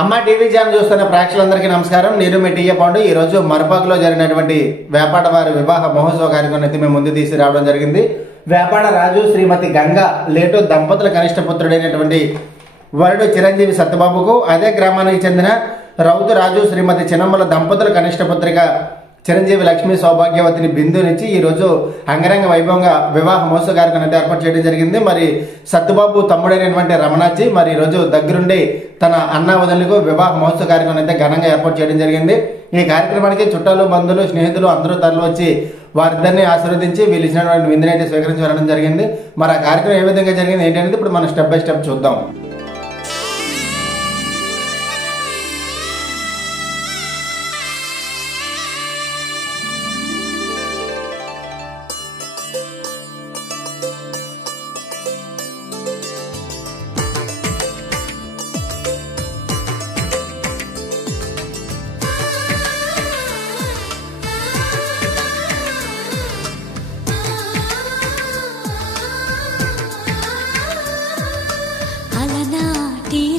అమ్మ TV channel చూస్తున్న ప్రేక్షకులందరికీ నమస్కారం. నేను మీ టీఏ పాండు. ఈ రోజు మరపాకులో జరిగినటువంటి వేపాడ వారి వివాహ మహోత్సవ కార్యక్రమం అయితే మేము ముందు తీసి రావడం జరిగింది. వేపాడ రాజు శ్రీమతి గంగా లేటు దంపతుల కనిష్ట పుత్రుడైనటువంటి వరుడు చిరంజీవి సత్యబాబుకు, అదే గ్రామానికి చెందిన రౌతు రాజు శ్రీమతి చిన్నమ్మల దంపతుల కనిష్ట పుత్రిక చిరంజీవి లక్ష్మీ సౌభాగ్యవతిని బిందు నుంచి ఈ రోజు అంగరంగ వైభవంగా వివాహ మహోత్సవ కార్యక్రమం ఏర్పాటు చేయడం జరిగింది. మరి సత్యబాబు తమ్ముడైనటువంటి రమణాజీ మరి ఈ రోజు దగ్గరుండి తన అన్న వదలకు వివాహ మహోత్సవ కార్యక్రమం అయితే ఘనంగా ఏర్పాటు చేయడం జరిగింది. ఈ కార్యక్రమానికి చుట్టాలు, బంధువులు, స్నేహితులు అందరూ తరలి వచ్చి వారిద్దరిని ఆశీర్వదించి వీళ్ళు ఇచ్చినటువంటి విందుని అయితే స్వీకరించి వెళ్ళడం జరిగింది. మరి ఆ కార్యక్రమం ఏ విధంగా జరిగింది ఏంటనేది ఇప్పుడు మనం స్టెప్ బై స్టెప్ చూద్దాం.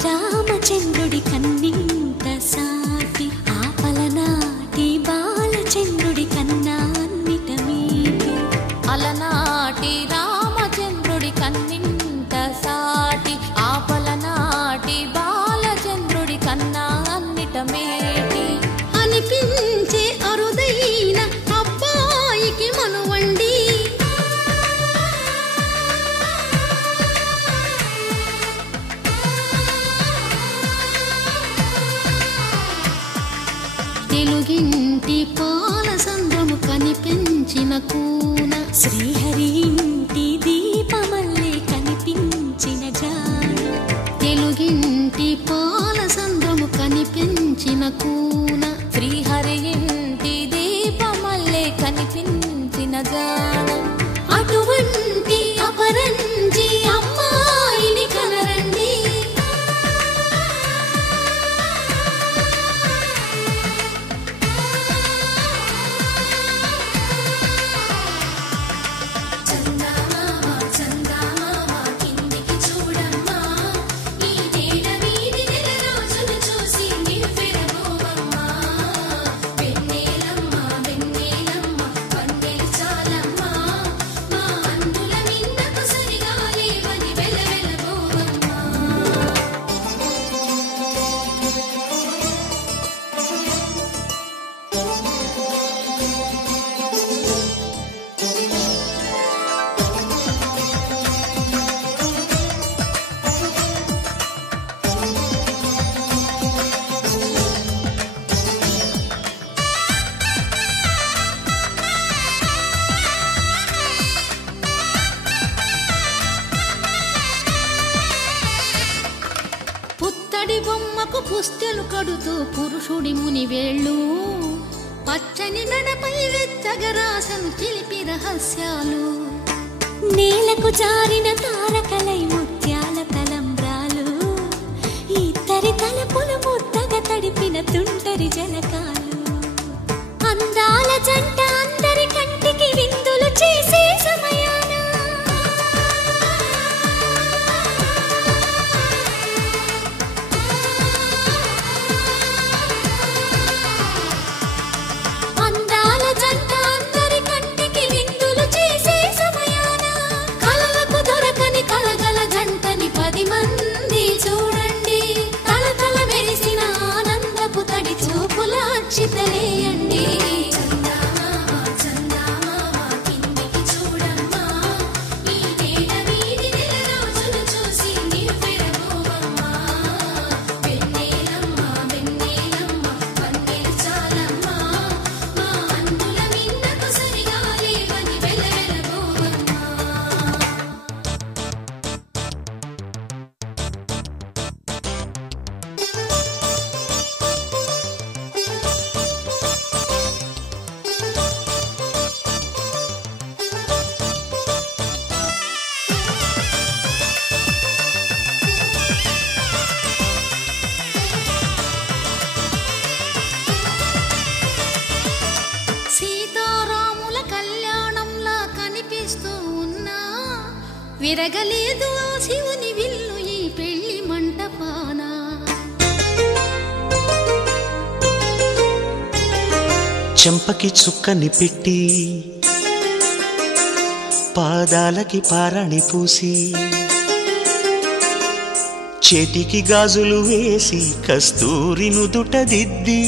రామచంద్రుడి కన్నింత సాటి ఆపలనాటి బాలచంద్రుడి కన్నా అన్నిట మీటి. అలనాటి రామచంద్రుడి కన్నింత సాటి ఆపలనాటి బాలచంద్రుడి కన్నా అన్నిట మేటి అనిపించే అరుదైన అబ్బాయికి మనువండి. తెలుగింటి పాల సంద్రము కనిపించిన కూన, శ్రీహరి ఇంటి దీపమల్లే కనిపించిన జాడ. తెలుగింటి పాల సంద్రము కనిపించిన కూన, శ్రీహరి ఇంటి దీపమల్లే కనిపించిన జాడ. అటువంటి అపరంజి అమ్మాయిని కనరండి. పుత్తడి బొమ్మకు పుస్తెలు కడుతూ పురుషుడి ముని వేళ్ళు, పచ్చని నడపై వెచ్చగరాసలు చిలిపి రహస్యాలు. నేలకు జారిన తారకలై ముత్యాల తలంబ్రాలు, ఇద్దరి తలపులు ముద్దగా తడిపిన తుంటరి జలకాలు. అందాల జంట అందరి కంటికి విందులు చేసే సమయాన చితలేయండి. విరగలేదు ఆ శివుని విల్లు ఈ పెళ్లి మంటపాన. చెంపకి చుక్కని పెట్టి పాదాలకి పారాణి పూసి చేతికి గాజులు వేసి కస్తూరి నుదుట దిద్ది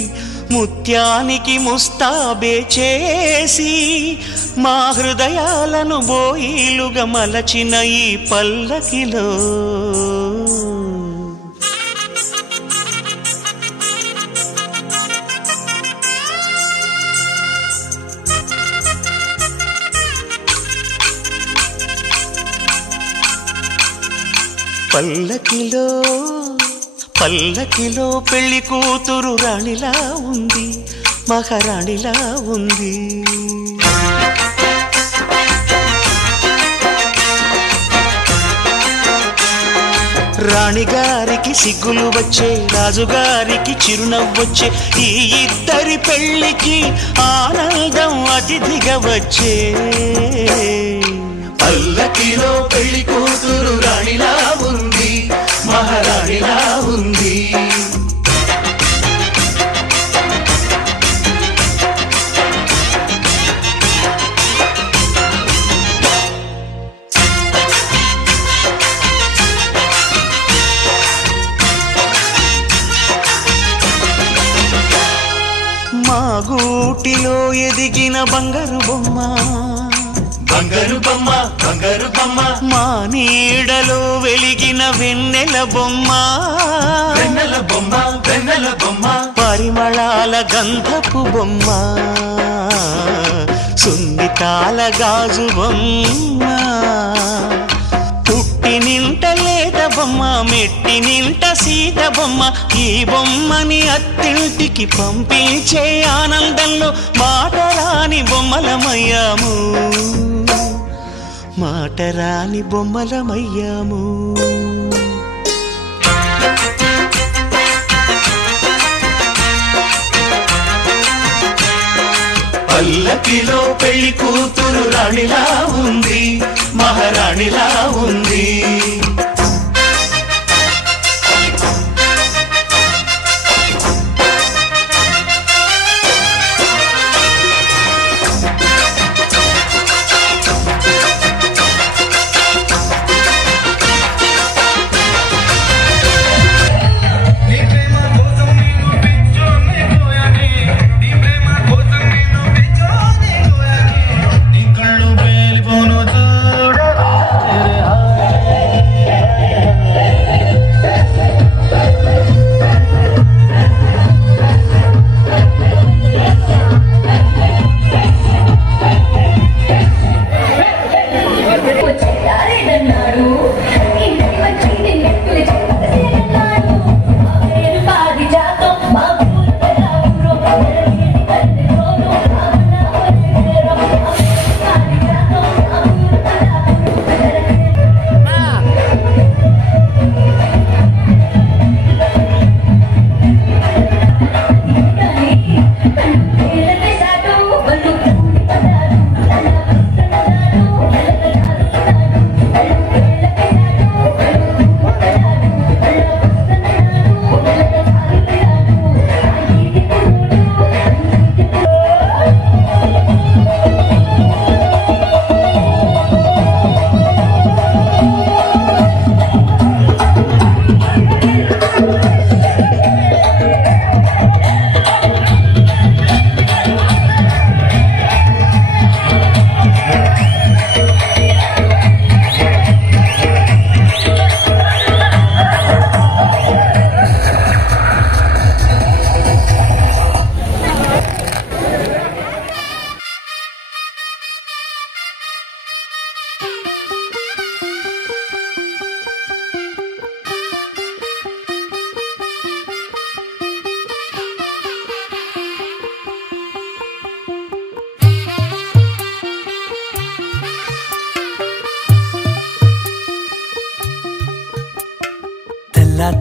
ముత్యానికి ముస్తాబే చేసి మా హృదయాలను బోయిలుగా మలచిన ఈ పల్లకిలో పల్లకిలో పల్లకిలో పెళ్లి కూతురు రాణిలా ఉంది, మహారాణిలా ఉంది. రాణిగారికి సిగ్గులు వచ్చే, రాజుగారికి చిరునవ్వొచ్చే, ఈ ఇద్దరి పెళ్లికి ఆనందం అతిథిగా వచ్చే. పల్లకిలో పెళ్లి కూతురు రాణిలా ఉంది, మహారాణిలా ఉంది. మా గూటిలో ఎదిగిన బంగారు బొమ్మ, బంగారు బొమ్మ, బంగారు బొమ్మ. మా నీడలో వెలిగిన వెన్నెల బొమ్మ, వెన్నెల బొమ్మ, వెన్నెల బొమ్మ. పరిమళాల గంధపు బొమ్మ, సున్నితాల గాజు బొమ్మ. పుట్టి నింట లేత బొమ్మ, మెట్టి నింట సీత బొమ్మ. ఈ బొమ్మని అత్తింటికి పంపించే ఆనందంలో మాటరాని బొమ్మలమయ్యాము, మాటరాని బొమ్మలమయ్యాము. పల్లకిలో పెళ్లి కూతురు రాణిలా ఉంది, మహారాణిలా ఉంది.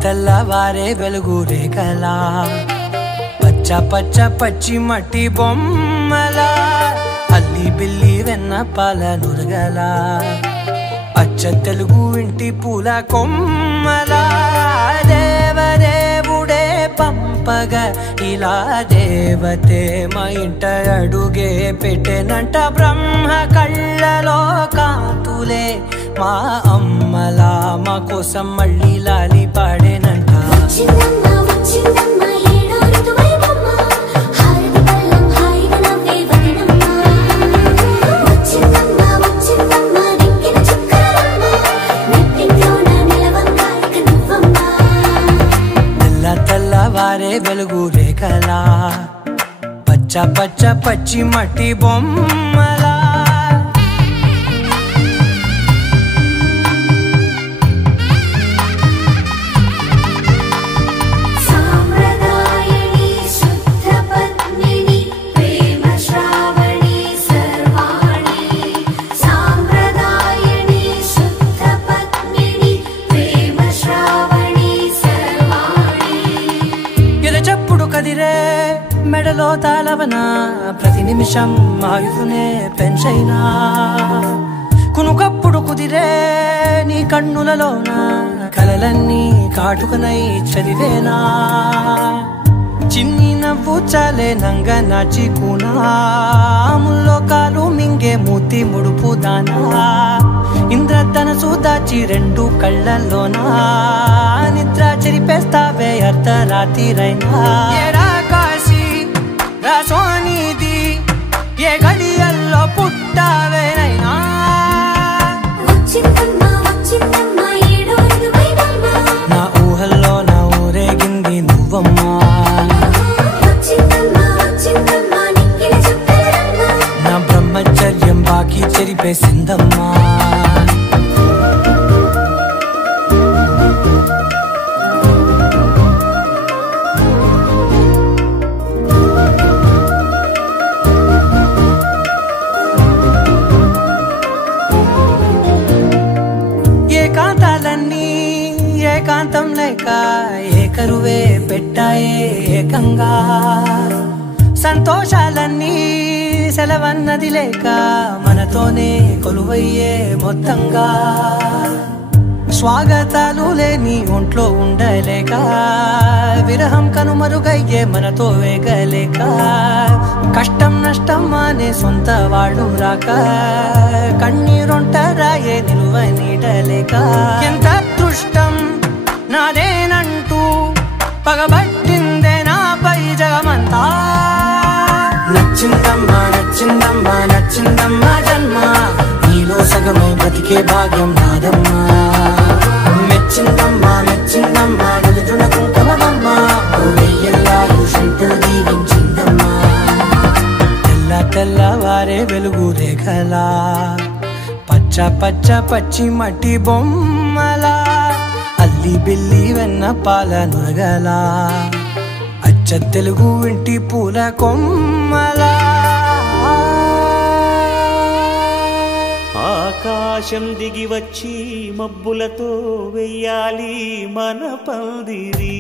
తెల్లవారే వెలుగు రేఖలా, పచ్చ పచ్చ పచ్చి మట్టి బొమ్మలా, అల్లి బిల్లి వెన్న పాల నురగలా, అచ్చ తెలుగు ఇంటి పూల కొమ్మలా. దేవదేవుడే పంప పంపగా ఇలా దేవతే మా ఇంట అడుగే పెట్టెనంట బ్రహ్మ కళ్ళలో కాంతులే మా అమ్మలా మా కోసం మళ్ళీ లాలి పాడేనంట వచ్చిందమ్మ వచ్చిందమ్మ ఏడో ఋతువైవమ్మ హారతి పళ్ళం హాయిగా నవ్వే వదనమ్మ వచ్చిందమ్మ వచ్చిందమ్మ దిక్కిన చుక్కలమ్మ నెట్టింట్లోన నిలవంగా ఇక నువ్వమ్మ తెల్ల తెల్లవారే వెలుగు రేఖలా పచ్చ పచ్చ పచ్చి మట్టి బొమ్మలా సాంప్రదాయని శుద్ధ పద్మిని ప్రేమ శ్రావణి సర్వాణి సాంప్రదాయని శుద్ధ పద్మిని ప్రేమ శ్రావణి సర్వాణి ఎదచప్పుడు కదిరే మెడలో తాళవన ప్రతి నిమిషం ఆయుధునే పెంచైనా కునుకప్పుడు కుదిరే నీ కన్నులలోన కలలన్నీ కాటుకనై చదివేనా చిన్ని నవ్వు చాలే నంగ నాచి కూనాముల్లో కాలు మింగే మూతి ముడుపు దానా ఇంద్రధనసు దాచి రెండు కళ్ళల్లోనా నిద్ర చెరిపేస్తావే అర్ధరాత్రిరైనా ఏరా కాశీ రా సోనిది ఏ గడియల్లో పుట్టావేనైనా వచ్చిందమ్మ వచ్చిందమ్మ ఏడో ఋతువైవమ్మ నా ఊహల్లో నా ఊరేగింది నువ్వమ్మా వచ్చిందమ్మ వచ్చిందమ్మ నిక్కిన చుక్కలమ్మ నా బ్రహ్మచర్యం బాకీ చెరిపేసిందమ్మా ఏకాంతాలన్నీ ఏకాంతం లేక ఏకరువే పెట్టాయే ఏకంగా సంతోషాలన్నీ సెలవన్నది లేక మనతోనే కొలువయ్యే మొత్తంగా స్వాగతాలు లేని ఒంట్లో ఉండలేక విరహం కనుమరుగయ్యే మనతో వేగలేక కష్టం నష్టం అనే సొంత వాళ్ళు రాక కన్నీరొంటరాయే నిలువ నీడలేక ఎంత అదృష్టం నాదేనంటూ పగబట్టిందే నాపై జగమంతా నచ్చిందమ్మా నచ్చిందమ్మా నచ్చిందమ్మా జన్మ నీలో సగమై బ్రతికే భాగ్యం నాదమ్మా మెచ్చిందమ్మా మెచ్చిందమ్మా నిలుచున కుంకుమమ్మా వెయ్యల్లాలు శంకులు దీవించిందమ్మా తెల్ల తెల్లవారే వెలుగు రేఖలా పచ్చ పచ్చ పచ్చి మట్టి బొమ్మలా అల్లి బిల్లి వెన్న పాల నురగలా అచ్చ తెలుగు ఇంటి పూల కొమ్మలా ఆకాశం దిగి వచ్చి మబ్బులతో వెయ్యాలి మన పందిరి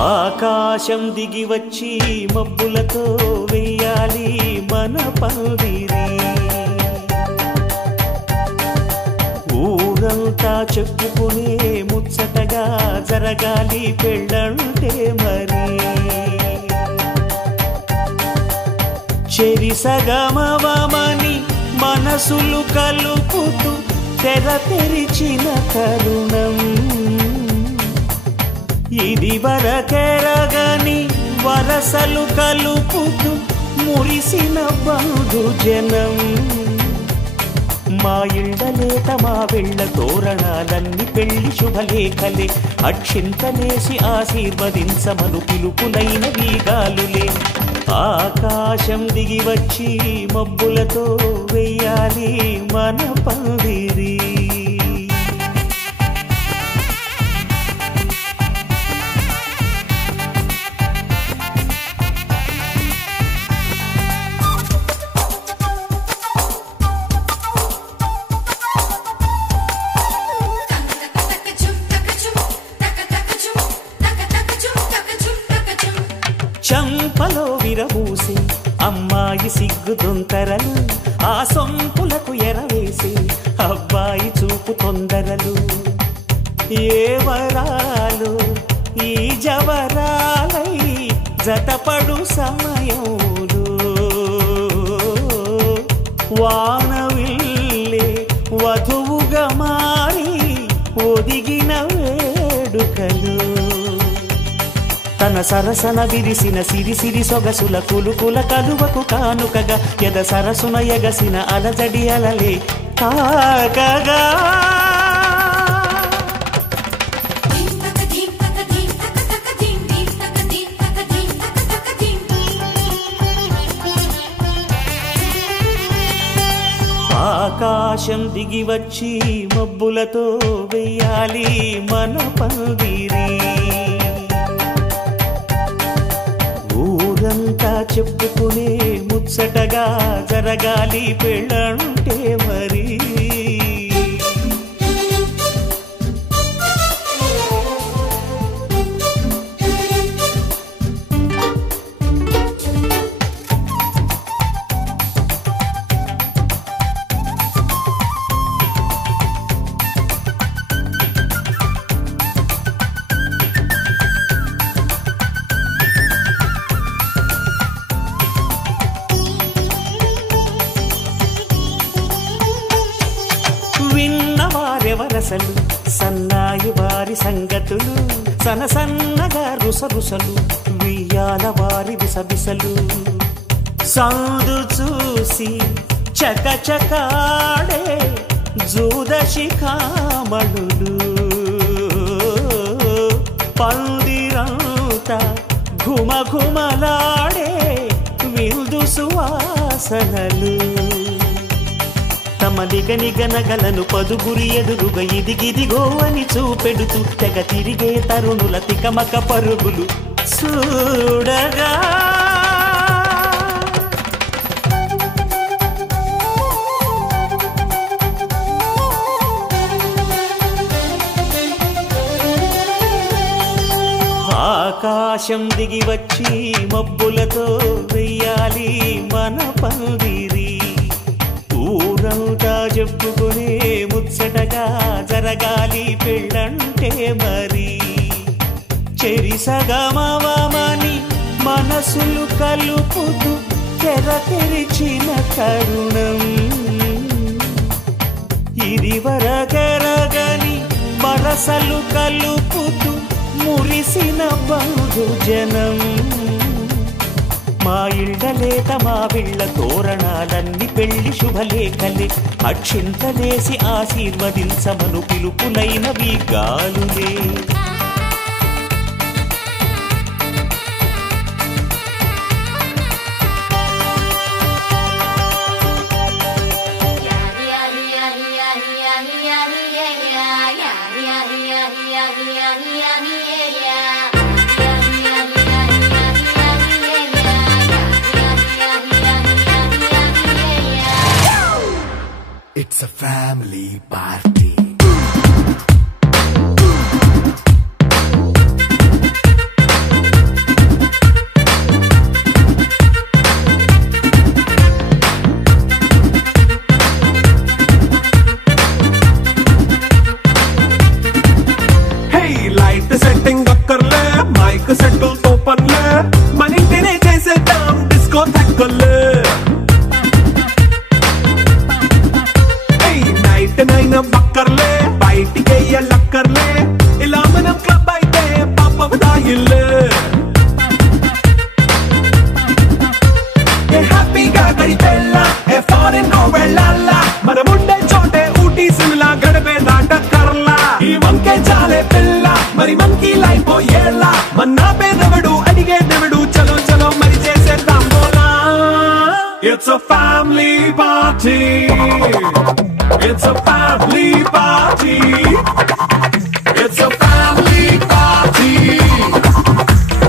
ఆకాశం దిగి వచ్చి మబ్బులతో వెయ్యాలి మన పందిరి ఊరంతా చెప్పుకునే ముచ్చటగా జరగాలి పెళ్ళంటే మరి చెరి సగమవమని మనసులు కలుపుతూ తెర తెరిచిన తరుణం ఇది వరకెరగని వరసలు కలుపుతూ మురిసిన బంధు జనం మా ఇళ్ళలేత మా వెళ్ళ తోరణాలన్నీ పెళ్లి శుభలేఖలే అక్షింతలేసి ఆశీర్వదించమను పిలుపులైన వీగాలులే ఆకాశం దిగి వచ్చి మబ్బులతో వెయ్యాలి మన పందిరి విరబూసి అమ్మాయి సిగ్గు దొంతరలు ఆ సొంపులకు ఎరవేసి అబ్బాయి చూపు తొందరలు ఏ వరాలు ఈ జవరాలై జతపడు సమయంలో వానవిల్లే వధువుగా మారి ఒదిగిన వేడుకలు తన సరసన విరిసిన సిరిసిరి సొగసుల కులుకుల కలువకు కానుకగా ఎద సరసున ఎగసిన అలజడి అలలే తాకగా ఆకాశం దిగి వచ్చి మబ్బులతో వెయ్యాలి మన పందిరి ఊరంతా చెప్పుకునే ముచ్చటగా జరగాలి పెళ్ళంటే మరి విన్నవారెవరసలు సన్నాయి వారి సంగతులు సనసన్నగా రుసరుసలు వియ్యాల వారి విసబిసలు సందు చూసి చకచకాడే జూదశిఖామణులు పందిరంతా ఘుమఘుమలాడే విందు సువాసనలు తమ నిగనిగనగలను పదుగురి ఎదురుగా ఇదిగిదిగో అని చూపెడుతూ తెగ తిరిగే తరుణుల తికమక పరుగులు చూడగా ఆకాశం దిగి వచ్చి మబ్బులతో వెయ్యాలి మన పందిరి ఊరంతా చెప్పుకునే ముచ్చటగా జరగాలి పెళ్ళంటే మరి చెరిసగమవమని మనసులు కలుపుతూ తెర తెరిచిన తరుణం ఇది వరకెరగని వరసలు కలుపుతూ మురిసిన బంధుజనం మా ఇళ్ళలేత మా విళ్ళ తోరణాలన్నీ పెళ్లి శుభలేఖలే అక్షింతలేసి ఆశీర్వదించమను పిలుపులైనవి గాలులే It's a family party. Hey, light setting akkarle, mic settle to panle, manintene chesedam disco thakkale. నైన బక్కర్లే బయటికి లక్కర్లే ఇలా మనం క్లబ్ అయితే పాపదాయిల్లే హ్యాపీగా గడిపెళ్ళ ఫారెన్ నో వెళ్ళాల మనముండే చోటే ఊటీ సిమ్లా గడిపే దాటక్కర్లా ఈ వంకే చాలే పిల్ల మరి మంకీ లైఫ్ ఏళ్ళ మన్నా పేదవడు అడిగేదెవడు చలో చలో మరి చేసేద్దాం బోలా It's a family party. It's a family party. It's a family party.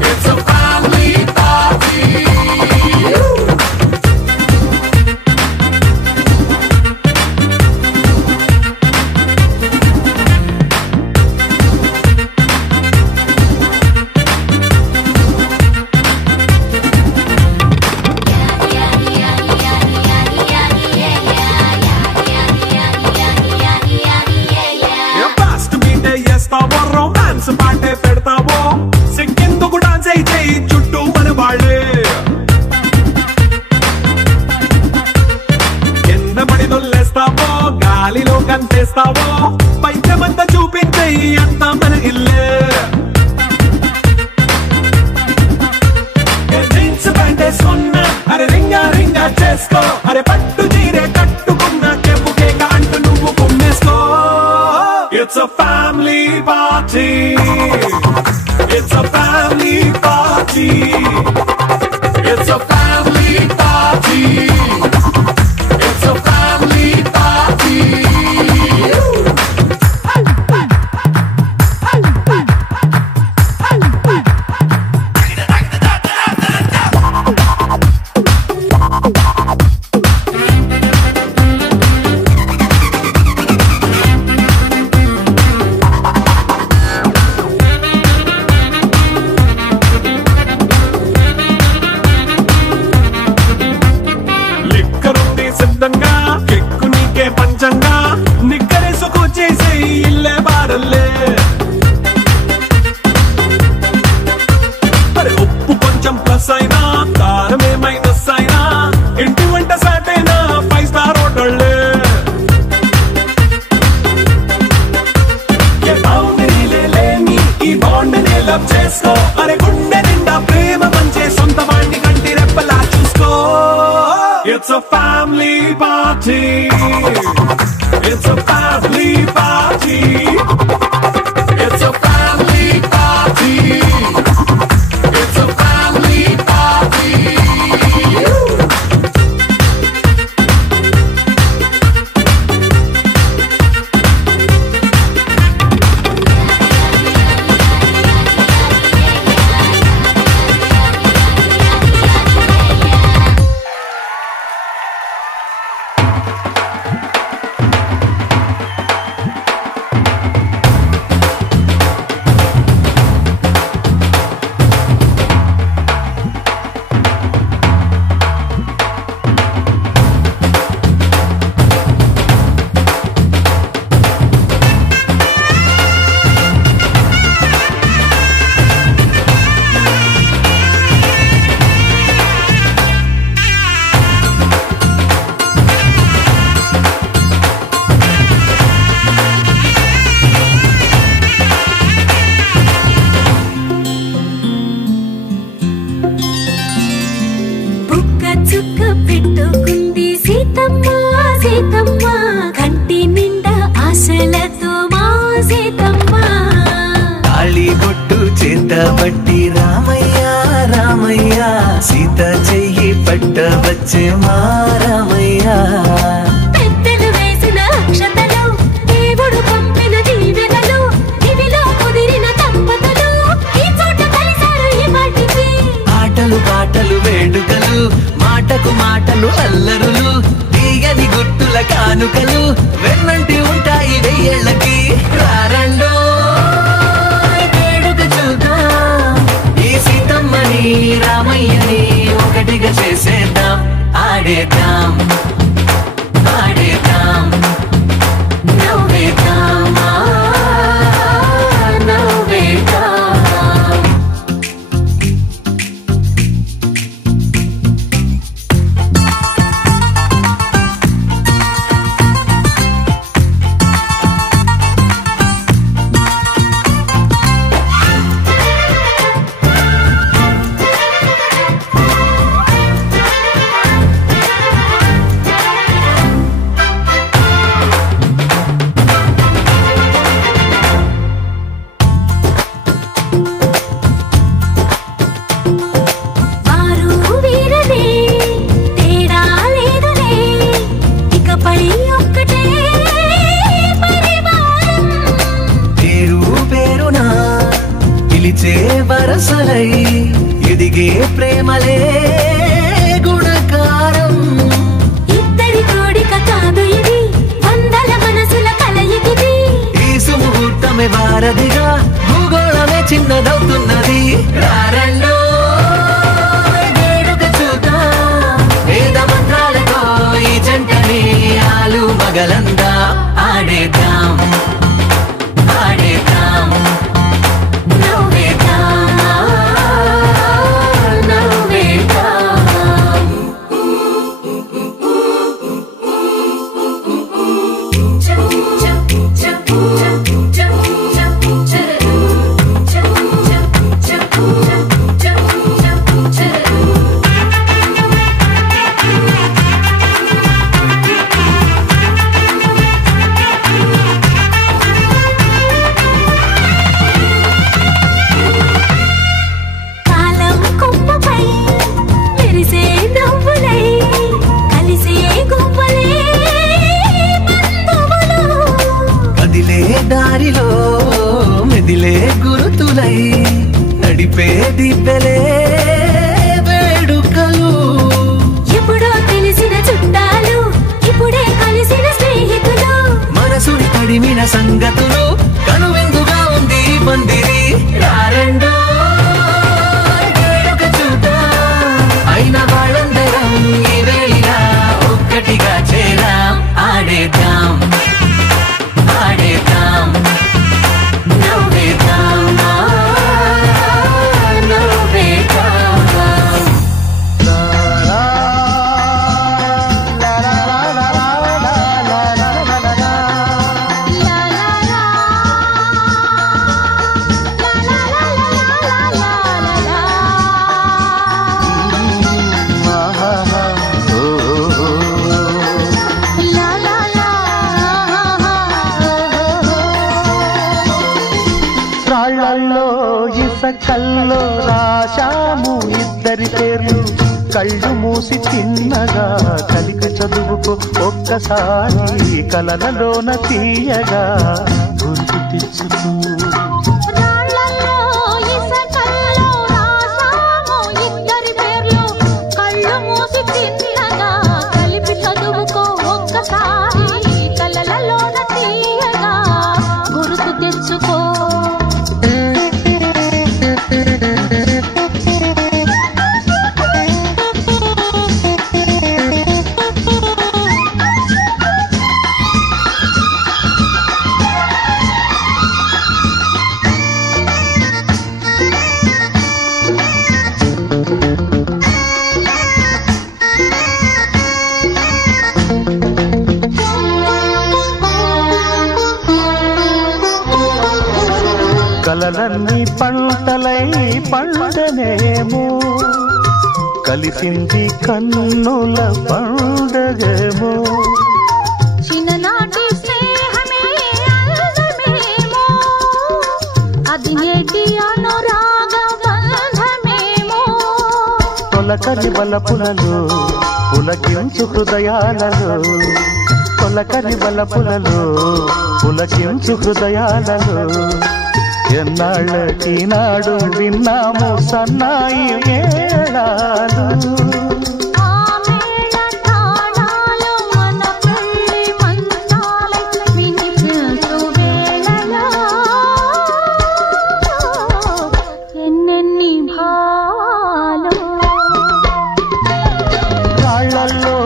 It's a family party. Dance పాటే పెడతావో సిగ్గెందుకు డాన్స్ అయితే చుట్టూ మన వాళ్ళే కింద పడి దొల్లేస్తావో గాలిలో కంటేస్తావో పైచమంతా చూపించే అంతా మన ఇల్లే జీన్స్ ప్యాంట్ వేసుకున్నా అరే రింగా రింగా చేసుకో అరే పట్టు చీరే కట్టుకున్నా చెప్పుకే అంటూ నువ్వు కుమ్మేసుకో It's a family party. It's a family party. It's a family party. It's a family party. లిక్కరుంది సిద్ధంగా కెక్కు నీకే పంచంగా నిక్కరేసుకు చేసే ఇల్లే బారల్లే అరే ఉప్పు కొంచెం ప్లస్ అయినా కారమే మైనస్ అయినా ఇంటి వంట సాటైనా 5 స్టార్ హోటళ్ళే ఏ బౌండరీలే లేని ఈ బాండ్ని లవ్ చేసుకో అరే గుండె నిండా ప్రేమ పంచే సొంత వాణ్ణి కంటి రెప్పలా చూసుకో It's a family party. It's a family party. It's a family party. It's a family party. బుక్క చుక్క పెట్టుకుంది సీతమ్మ సీతమ్మ కంటి నిండా ఆశలతో మా సీతమ్మ తాళి బొట్టు చేత బట్టి రామయ్య రామయ్య సీత చెయ్యి పట్ట వచ్చే మా రామయ్య పెద్దలు వేసిన అక్షతలు దేవుడు పంపిన దీవెనలు ఇవిలో కుదిరిన దంపతులు ఈ చోట కలిసారు ఈ పాటికి ఆటలు పాటలు వేడుకలు మాటకు మాటలు అల్లరులు తీయని గుర్తుల కానుకలు వెన్నంటి ఉంటాయి వెయ్యేళ్ళకి రారండో వేడుక చూద్దాం ఈ సీతమ్మని రామయ్యని ఒకటిగా చేసేద్దాం ఆడేద్దాం ఆడేద్దాం నవ్వేద్దాం నవ్వేద్దాం వరసలై ఎదిగే ప్రేమలే గుణకారం ఇద్దరి కోడిక కాదు ఇది వందల మనసుల కలయికిది ఈ సుముహూర్తమే వారధిగా భూగోళమే చిన్నదవుతున్నది రారండో వేడుక చూద్దాం వేద మంత్రాలతో ఈ జంటని ఆలు మగలందా ఆడేద్దాం ఆడేద్దాం దారిలో మెదిలే గురుతులై నడిపే దిబ్బెలే వేడుకలు. ఎప్పుడో తెలిసిన చుట్టాలు ఇప్పుడే కలిసిన స్నేహితులు. మనసుని తడిమిన సంగతులు కనువిందుగా ఉంది పందిరి. రారెండో వేడుక చూద్దాం అయిన వాళ్ళందరం ఈ వేళ ఒక్కటిగా చేరాం. ఆడేద్దాం ఆడేద్దాం నవ్వేద్దాం నవ్వేద్దాం. రాళ్ళల్లో ఇసకల్లో రాశాము ఇద్దరి పేర్లు. కళ్ళు మూసి తిన్నగా కలికి చదువుకు ఒక్కసారి కలలలోన తీయగా గుర్తు తెచ్చుకో. రాళ్ళల్లో ఇసకల్లో రాసాము ఇద్దరి పేర్లు. కళ్ళు మూసి తిన్నగా కలిపి చదువుకో ఒక్కసారి కలలలోన తీయగా గుర్తు తెచ్చుకో. కలలన్నీ పంటలై పండనేమో కలిసింది కన్నుల పండగేమో. చిన్ననాటి స్నేహమే అందమేమో అది నేటి అనురాగ బంధమేమో. తొలకరి బలపులలో పులకించు హృదయాలలో. తొలకరి బలపులలో పులకించు హృదయాలలో. ఎన్నాళ్ళకి నాడు విన్నాము సన్నాయి మేళాలు. ఆ మేళ తాళాలు మన పెళ్లి మంత్రాలై వినిపించు వేళలో ఎన్నెన్ని భావాలు. రాళ్ళల్లో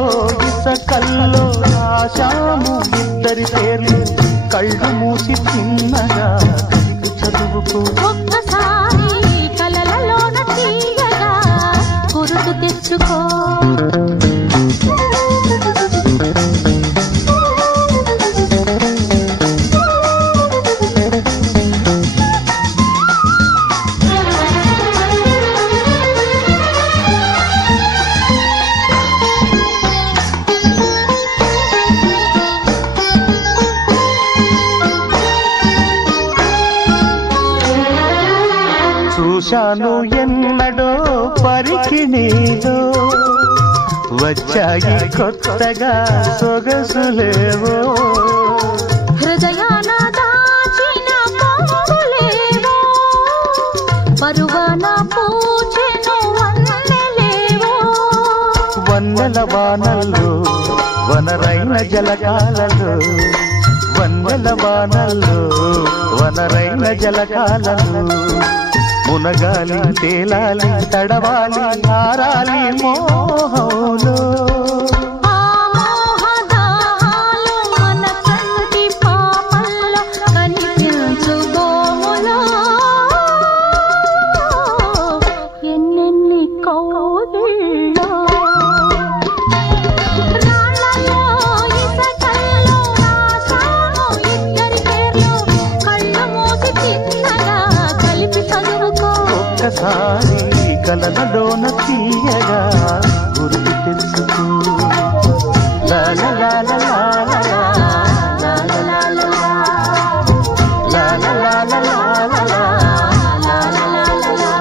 ఇసకల్లో రాశాము ఇద్దరి పేర్లు. కళ్ళు మూసి తిన్నగా చదువుకో ఒక్కసారి కలలలోన తీయగా గుర్తు తెచ్చుకో. చూశాను ఎన్నడో పరికిణీలో వచ్చాయి కొత్తగా సొగసులేవో. హృదయాన దాచిన పొంగులేవో పరువాన పూచెను వన్నెలేవో. వన్నెల వానల్లో వనరైన జలకాలలో. వన్నెల వానల్లో వనరైన జలకాలలో. మునగాలి తేలాలి తడవాలి ఆరాలి మోహంలో. ఆ మోహదాహాలు మన కంటి పాపల్లో కనిపించు గోములో ఎన్నెన్ని కౌగిళ్ళో. రాళ్ళలో ఇసకల్లో రాసాము ఇద్దరి పేర్లు. కళ్ళు మూసి తిన్నగా కలిపి చదువుకో ఒక్కసారి కలలలోన తీయగా గుర్తు తెచ్చుకో. లా లా లా లా లా లా లా లా లా లా లా లా లా లా లా లా లా.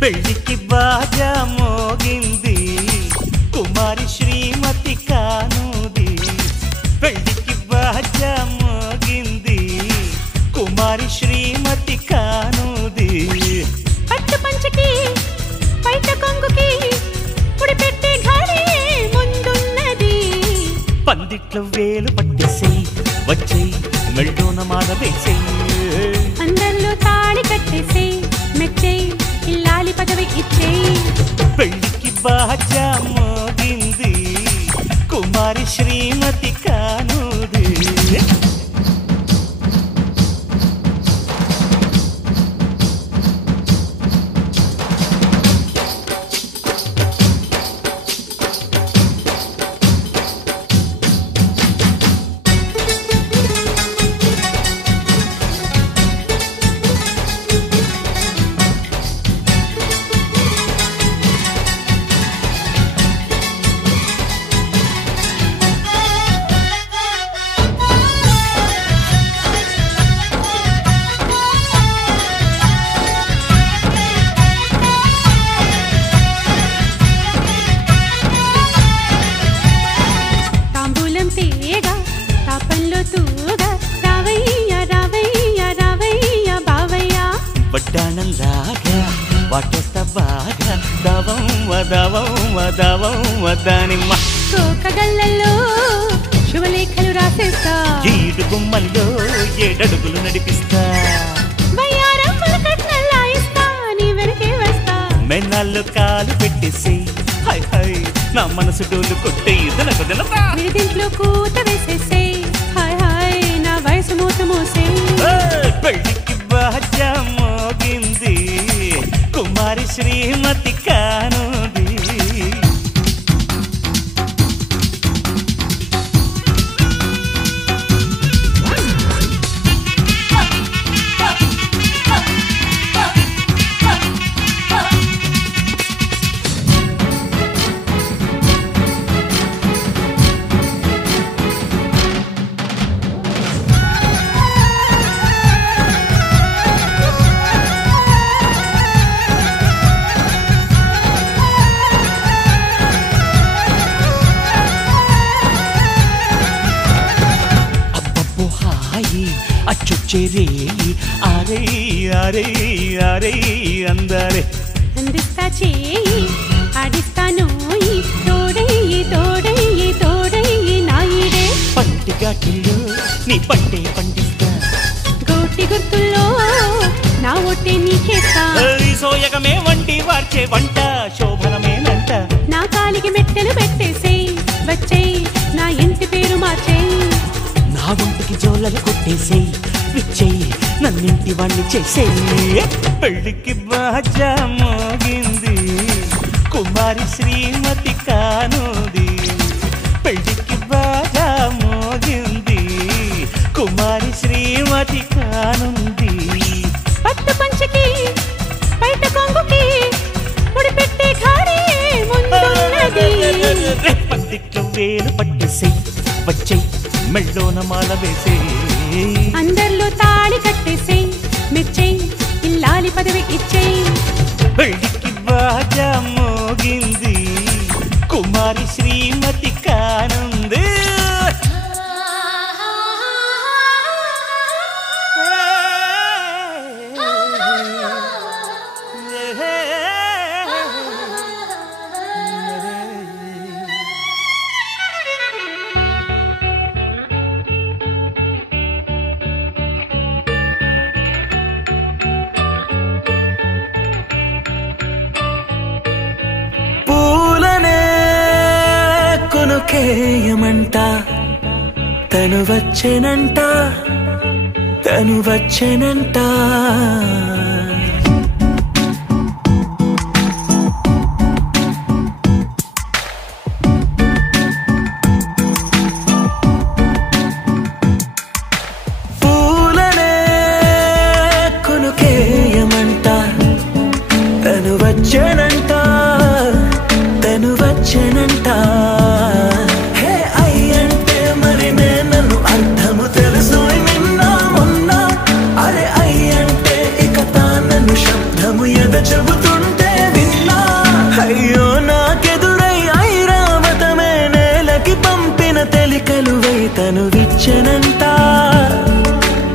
పెళ్లికి బాజా మోగింది కుమారి శ్రీమతి కానుది. పెళ్లికి బాజా మోగింది కుమారి శ్రీమతి కానుది. పట్టు పంచకి పైట కొంగుకి పుడి పెట్టే ఘడి ముందున్నది. పందిట్లో వేలు పట్టేసేయి వచ్చేయి మెళ్ళోన మాల వేసేయి. అందరిలో తాళి కట్టేసేయి మెచ్చేయి ఇల్లాలి పదవి ఇచ్చేయి. పెళ్లికి బాజా మోగింది కుమారి శ్రీమతి కానుది. వడ్డాణంలాగా వాటేస్తా బాగా దవం వదవం వదవం వదానిమ్మ. కోకగళ్ళల్లో శుభలేఖలు రాసేస్తా. ఈడు గుమ్మల్లో 7 అడుగులు నడిపిస్తా. వయ్యారం కట్నల్లా ఇస్తా నీ వెనకే వస్తా. మెన్నాళ్ళు కాలు పెట్టేసి హై హై నా మనసు డోలు కొట్టే ఇదనకు దినపా. విడిదింట్లో కూత వేసేసే హాయ్ హాయ్ నా వయసు మూత మోసే. పెళ్లికి బాజా మోగింది కుమారి శ్రీమతి కానుది. అచ్చొచ్చేరేయి ఆరే ఆరే ఆరే అందరే. అందిస్తా చేయి ఆడిస్తాను తోడయ్యి తోడయ్యి తోడయ్యి నాయిడే. పంటి ఘాటిల్లో నీ పట్టే పండిస్తా. గోటి గుర్తుల్లో నా ఒట్టే నీకేస్తా. సోయగమే వంటి వార్చే వంట శోభనమేనంట. నా కాలికి మెట్టెలు పెట్టేసేయి వచ్చేయి నా ఇంటి పేరు మార్చేయి. నా ఒంటికి జోలలు కొట్టేసేయి విచ్చేయి నన్నింటి వాణ్ణి చేసేయి. పెళ్లికి బాజా మోగింది కుమారి శ్రీమతి కానుది. పెళ్లికి బాజా మోగింది కుమారి శ్రీమతి కానుంది. పట్టు పంచకి బయట కొంగుకి ముడి పెట్టే ఘడి ముందున్నది. పందిట్లో వేలు పట్టేసేయి వచ్చేయి మెళ్ళోన మాల వేసేయి. అందరిలో తాళి కట్టేసేయి మెచ్చేయి ఇల్లాలి పదవి ఇచ్చేయి. పెళ్లికి బాజా మోగింది కుమారి శ్రీమతి కానుంది. కేయమంట తను వచ్చేనంట తను వచ్చేనంట. పూలనే కొనుకేయమంట తను వచ్చేనంట తను వచ్చేనంట. అర్థము తెలుసు నిన్న మొన్న అరే అయ్యంటే ఇక తాను నేలకి పంపిన తెలికలువై తను విచ్చనంట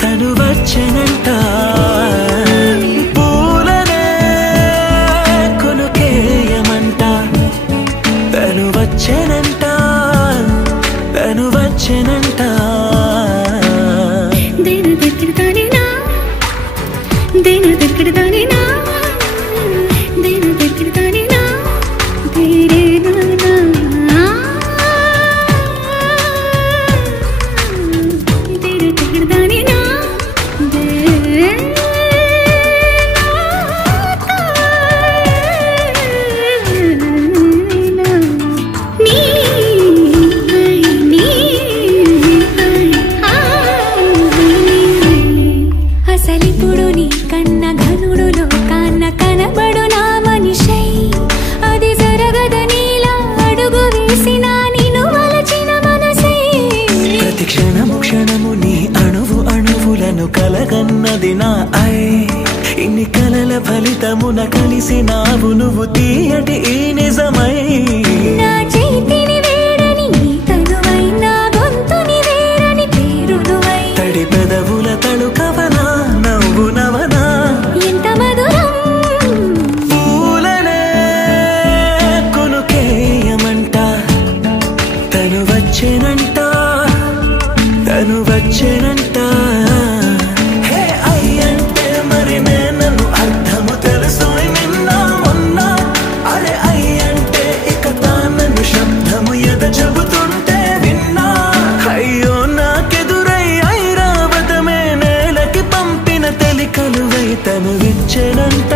తను వచ్చనంట పూలనే కొనుకేయమంట తను వచ్చనంట తను వచ్చనంట దేన దగ్గరదానినా దేన దగ్గరదానినా దేన దగ్గరదానినా దేరేనా దేన దగ్గరదానినా అసలిప్పుడు నీ కన్న ఘనుడులో కన్న కనబడు నా మనిషై అది జరగదనిలా అడుగు వేసిన నిన్ను వలచిన మనసై ప్రతి క్షణము క్షణము నీ అణువు అణువులను కలగన్నది నా ఐ ఇన్ని కలల ఫలితమున కలిసినావు నువ్వు తీయటి ఈ నిజమై నా చేతిని వేడని నీ తనువై నా గొంతుని వేరని పేరు నువ్వై తడి పెదవుల తడుకవనా నవ్వు నవనా ఎంత మధురం పూలనే కొనుకేయమంట తను వచ్చేనంట తను వచ్చేనంట హే అయ్యంటే మరి నేను అర్థము తెలుసు నిన్న మొన్న అరే అయ్యంటే ఇక తానను శబ్దము ఎద చెబుతుంటే విన్నా అయ్యో నాకెదురై ఐరావతమే నేలకి పంపిన తెలికలువై తను విచ్చెనంట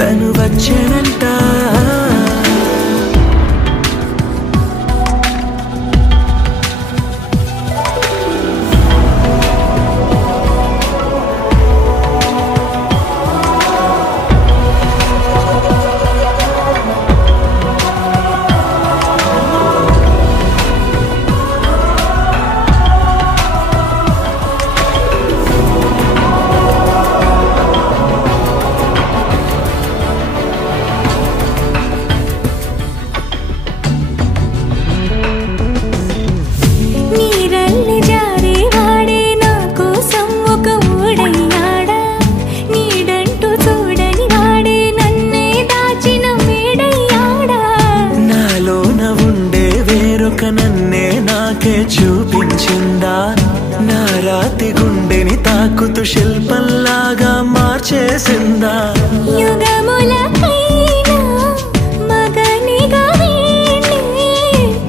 తను వచ్చేనంట నీరల్లి జారే వాడే నా కోసం ఒక ఊడయ్యాడా నీడంటూ చూడని వాడే నన్నే దాచిన వేడయ్యాడా నాలోన ఉండే వేరొక నన్నే నాకే చూపించిందా నా రాతి గుండెని తాకుతూ శిల్పంలాగా మార్చేసిందా యుగములకైనా మగనిగా వీణ్ణి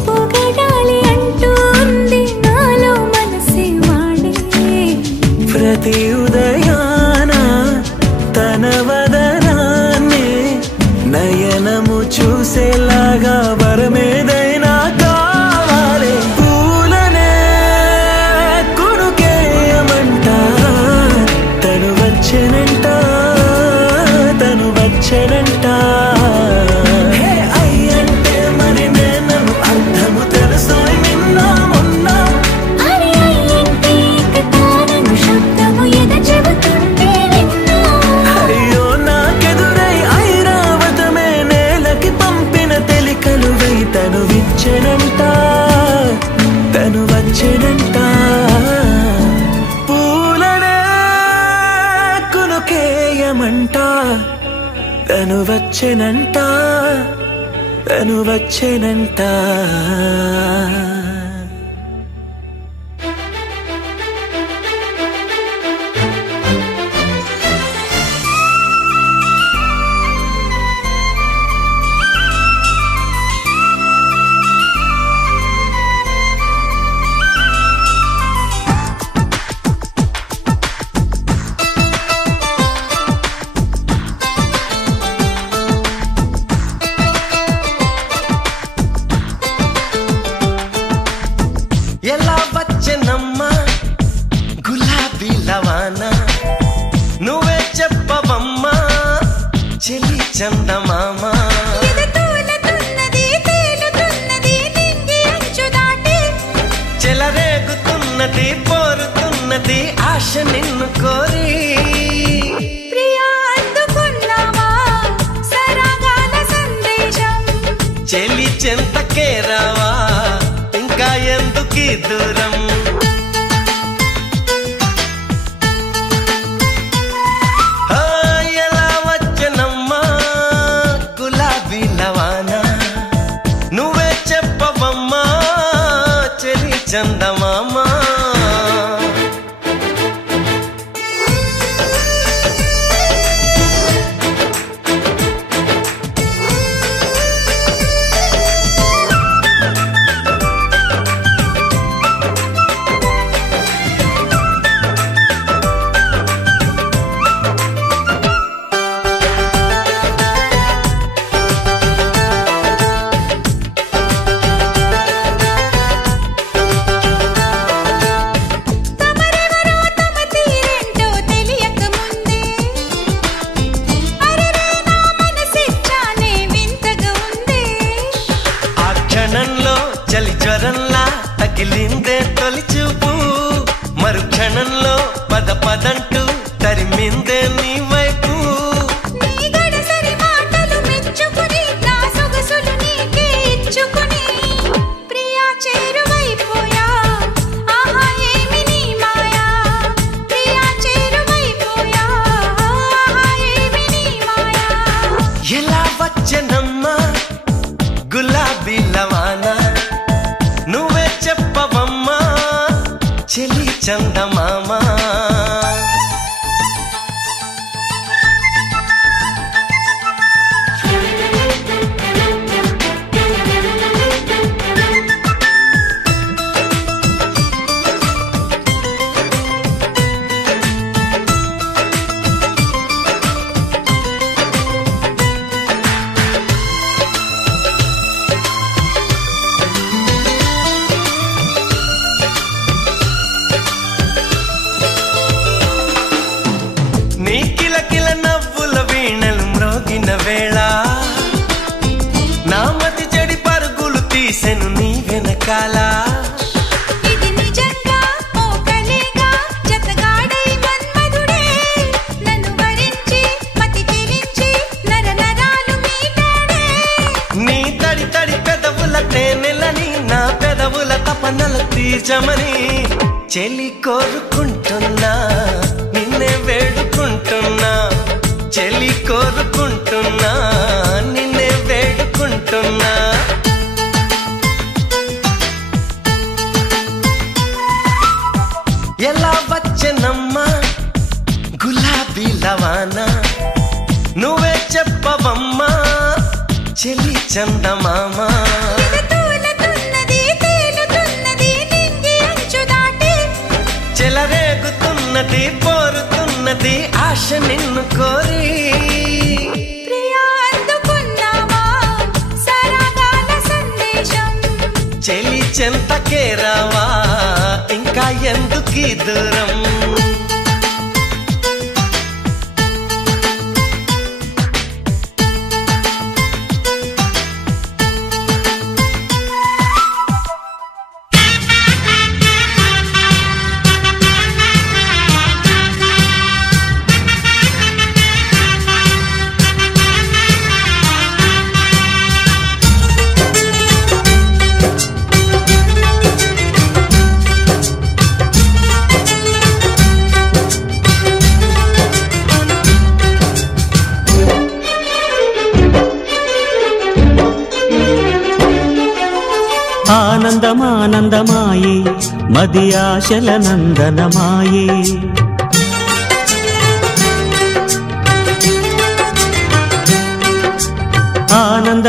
పొగడాలి అంటూ ఉంది నాలో మనసే వాడే ప్రతి ఉదయాన తన వదనాన్ని నయనము చూసేలాగా వరమేదైనా కావాలి పూలనే కొనుకేయమంట తను వచ్చనంట తను వచ్చనంట హే అయ్యంటే మరి నేను అర్థము తెలుసు నిన్న మొన్న అరే అయ్యంటే ఇక తానను శబ్దము ఎద చెబుతుంటే విన్నా అయ్యో నాకెదురై ఐరావతమే నేలకి పంపిన తెలికలువై తను విచ్చెనంట తను వచ్చెనంట పూలనే కొనుకేయమంట తను వచ్చెనంట తను వచ్చెనంట ఎలా వచ్చెనమ్మా గులాబీ లవానా నువ్వే చెప్పవమ్మా చెలి చందమామ ఎదతూలతున్నది తేలుతున్నది నింగి అంచు దాటి చెలరేగుతున్నది పోరుతున్నది ఆశ నిన్ను కోరి ప్రియా అందుకున్నావా సరాగాల సందేశం చెలి చెంతకే రావా దూరం ఎలా వచ్చనమ్మా గులాబీ లవానా నువ్వే చెప్పవమ్మా చెలి చందమామా చలి జ్వరంలా తగిలిందే తొలి చూపు మరుక్షణంలో పద పదంటూ తరిమిందే నీ వైపు ఎలా వచ్చనమ్మా గులాబీ లవానా నువ్వే చెప్పవమ్మా చెలి చందమామా నీ కిలకిల నవ్వుల వీణలు మ్రోగిన వేళ నా మతి చెడి పరుగులు తీసెను నీ వెనకాల ఇది నిజంగా ఓ కలేగా జతగాడై మన్మధుడే నన్ను వరించి మతి చెలించి నర నరాలు మీటాడే నీ తడి తడి పెదవుల తేనెలని నా పెదవుల తపనల తీర్చమని చెలి కోరుకుంటున్నా నిన్నే వేడుకుంటున్నా చెలి కోరుకుంటున్నా నిన్నే వేడుకుంటున్నా ఎలా వచ్చనమ్మా గులాబీ లవానా నువ్వే చెప్పవమ్మా చెలి చందమామా చెలరేగుతున్నది పోరుతున్నది ఆశ నిన్ను కోరి ప్రియా అందుకున్నావా సరాగాల సందేశం చెలి చెంతకే రావా ఇంకా ఎందుకీ దూరం ఆనందమానందమాయే మది ఆశల నందనమాయే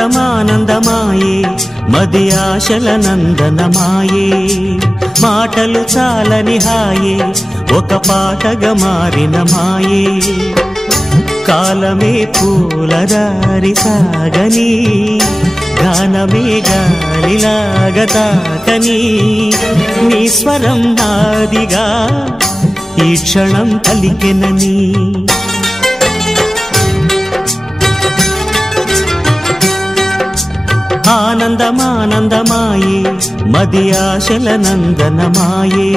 ఆనందమానందమాయే మది ఆశల నందనమాయే మాటలు చాలని హాయే ఒక పాటగా మారిన మాయే కాలమే పూలదారి సాగని గానమే గాలిలాగా తాకని నీ స్వరం నాదిగా ఈ క్షణం పలికెనని ఆనందమానందమాయే మది ఆశల నందనమాయే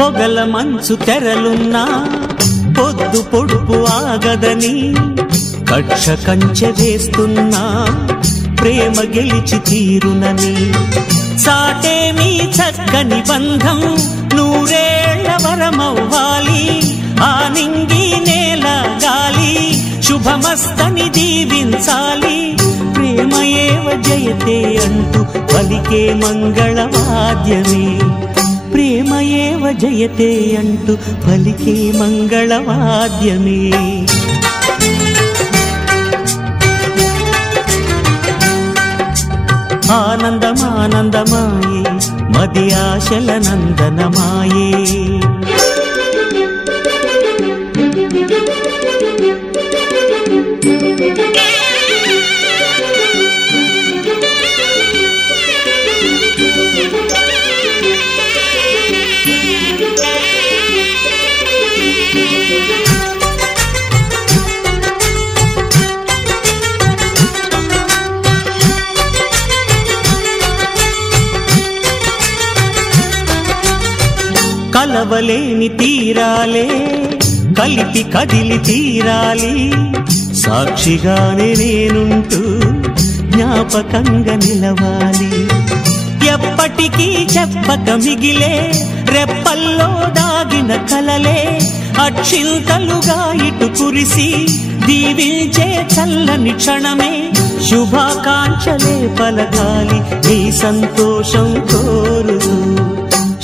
పొగల మంచు తెరలున్నా పొద్దు పొడుపు ఆగదని కక్ష కంచె వేస్తున్నా ప్రేమ గెలిచి తీరునని సాటేమీ చక్కని బంధం నూరేళ్ల వరమవ్వాలి ఆ నింగి నేల గాలి శుభమస్తని దీవించాలి ప్రేమయేవ జయతే అంటూ పలికే మంగళవాద్యమే ప్రేమయేవ జయతే అంటూ పలికే మంగళవాద్యమే ఆనందమానందమాయే మది ఆశల నందనమాయే కలవలేని తీరాలే కలిపి కదిలి తీరాలి సాక్షిగానే నేనుంటూ జ్ఞాపకంగా నిలవాలి ఎప్పటికీ చెప్పక మిగిలే రెప్పల్లో దాగిన కలలే అక్షింతలుగా ఇటు కురిసి దీవించే చల్లని క్షణమే శుభాకాంక్షలే పలకాలి నీ సంతోషం కోరుతూ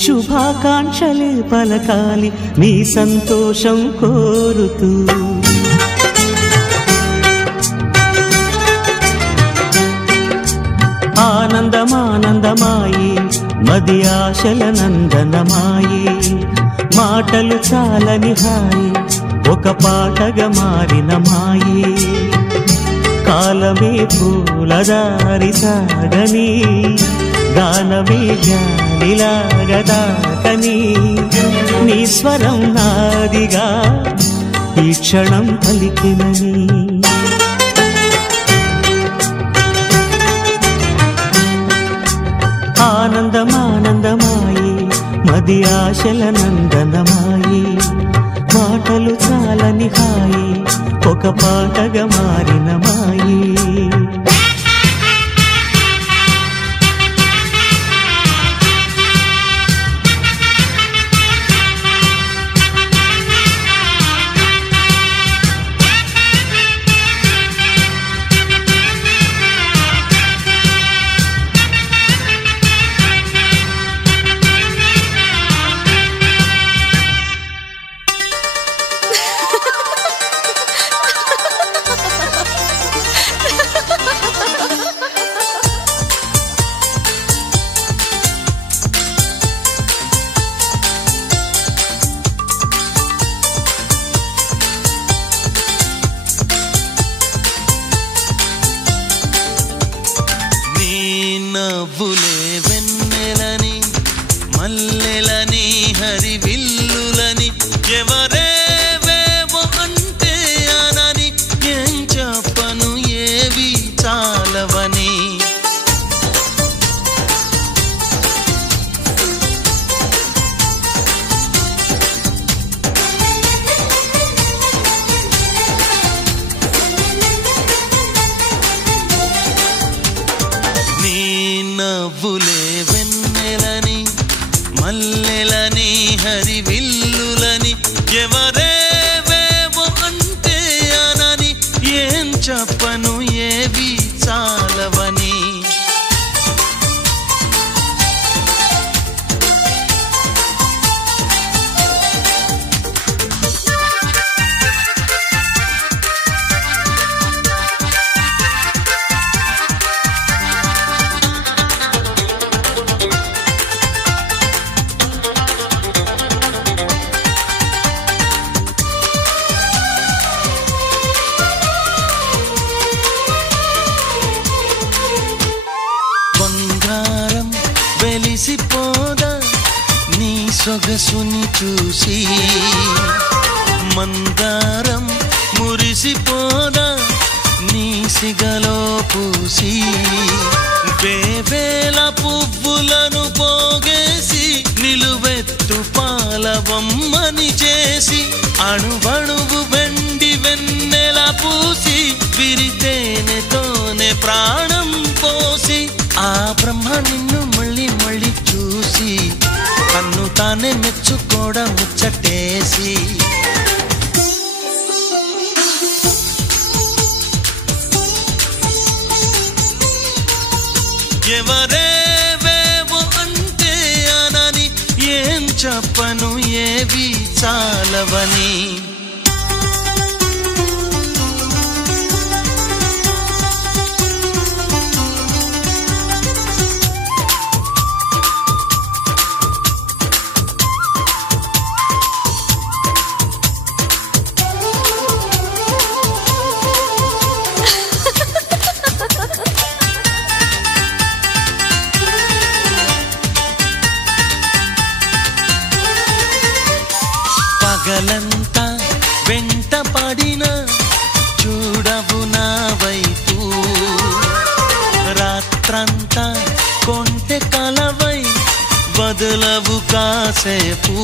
శుభాకాంక్షలే పలకాలి మీ సంతోషం కోరుతూ ఆనందమానందమాయే మది ఆశల నందనమాయే మాటలు చాలని హాయి ఒక పాటగా మారిన మాయే కాలమే పూలదారి సాగని గానమే గాలిలాగదాకని నీ స్వరం నాదిగా ఈ క్షణం పలికినని ఆనందమానందమాయే మది ఆశల నందనమాయే మాటలు చాలని హాయి ఒక పాటగా మారిన మాయే నవ్వులే వెన్నెలని మల్లెలని హరివిల్లులని ఎవరేవేవో అంటే అనని ఏం చెప్పను ఏవి చాలవని నవ్వులే వెన్నెలని మల్లెలని హరివిల్లులని ఎవరేవేవో అంటే అనని ఏం చెప్పను ఏవి చాలవని బంగారం వెలిసిపోదా నీ సొగసుని చూసి మందారం మురిసిపోదా నీ సిగలో పూసి వేవేల పువ్వులను పోగేసి నిలువెత్తు పార అందాల బొమ్మని చేసి అణువణువు వెండి వెన్నెల పూసి విరితేనెతోనే ప్రాణం పోసి ఆ బ్రహ్మ నిన్ను మళ్ళీ మళ్ళీ చూసి తన్ను తానే మెచ్చుకోవడం ముచ్చటేసి ఎవరేవేవో అంటే అనని ఏం చెప్పను ఏవి చాలవని పగలంతా వెంట పడిన చూడవు నా వైపు రాత్రంతా కొంటె కలవై వదలవు కాసేపు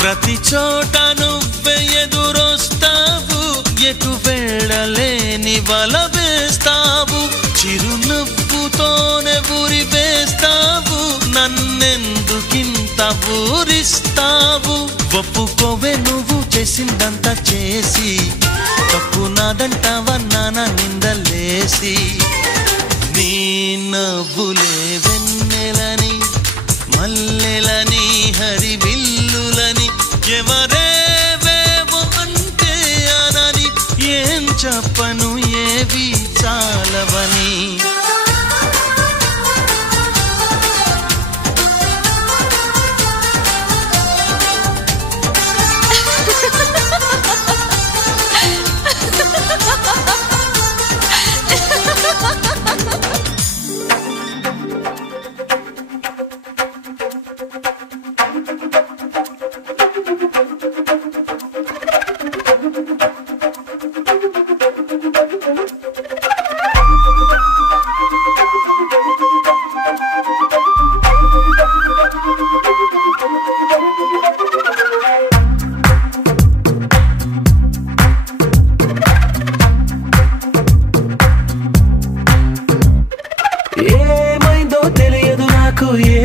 ప్రతి చోట నువ్వే ఎదురొస్తావు ఎటు వెళ్ళలేని వల వేస్తావు చిరునవ్వుతోనే ఊరి వేస్తావు నన్నెందుకింత ఊరిస్తావు ఒప్పుకోవే నువ్వు చేసిందంతా చేసి తప్పు నాదంటావా నాన్న నిందలేసి నీ నవ్వులే వెన్నెలని మల్లెలని హరివిల్లులని ఎవరేవేవో అంటే అనని ఏం చెప్పను ఏవి చాలవని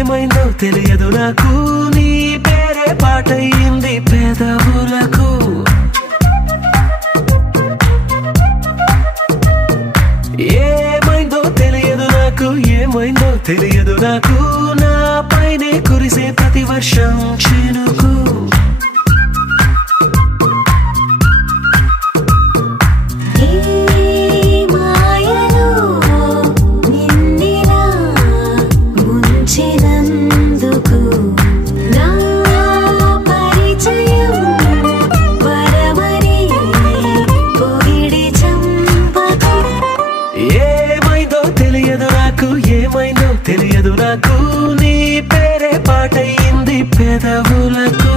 ఏమైందో తెలియదు నాకు నీ పేరే పాటయింది పెదవులకు ఏమైందో తెలియదు నాకు ఏమైందో తెలియదు నాకు నా పైనే కురిసే ప్రతి వర్షం చినుకు తెలియదు నాకు నీ పేరే పాటయింది పెదవులకు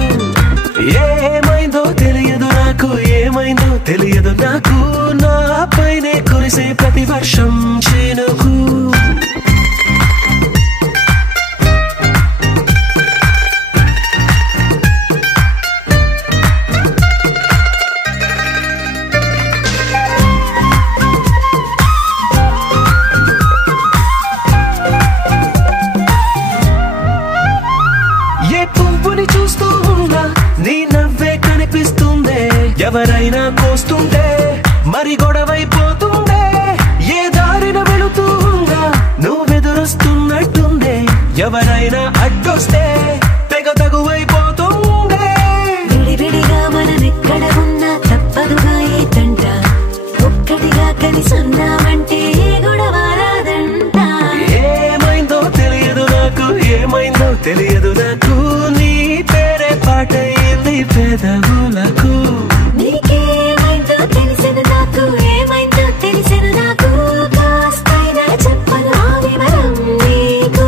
ఏమైందో తెలియదు నాకు ఏమైందో తెలియదు నాకు నా పైనే కురిసే ప్రతి వర్షం చినుకు ఎవరైనా కోస్తుంటే మరి గొడవైపోతుందే ఏ దారిన వెళుతుందా నువ్వెదురొస్తున్నట్టుందే ఎవరైనా అడ్డొస్తే తెగ తగువైపోతుందే విడివిడిగా మనమెక్కడ ఉన్నా తప్పదుగా ఏ తంట ఒక్కటిగా కలిసి ఉన్నామంటే గొడవ రాదంట ఏమైందో తెలియదు నాకు ఏమైందో తెలియదు నాకు నీ పేరే పాటయింది పెదవులకు నీకేమైందో తెలిసిన నాకు ఏమైందో తెలిసిన నాకు కాస్తైనా చెప్పను ఆ వివరం నీకు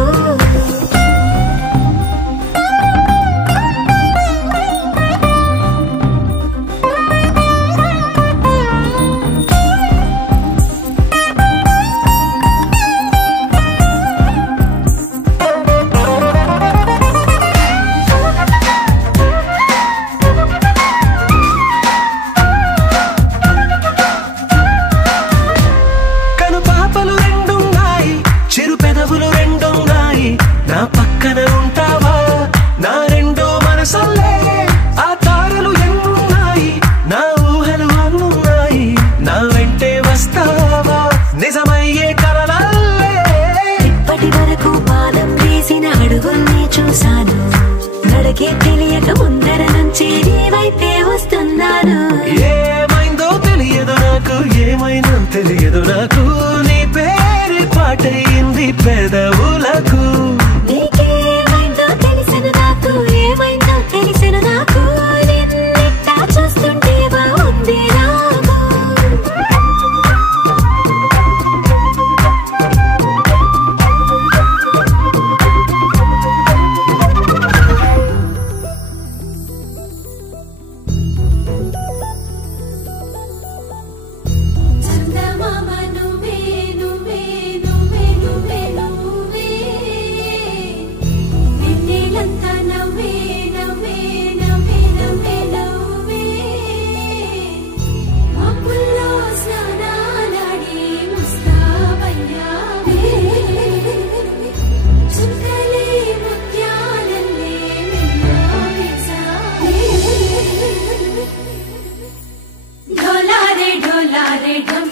ఢోలారే ఢం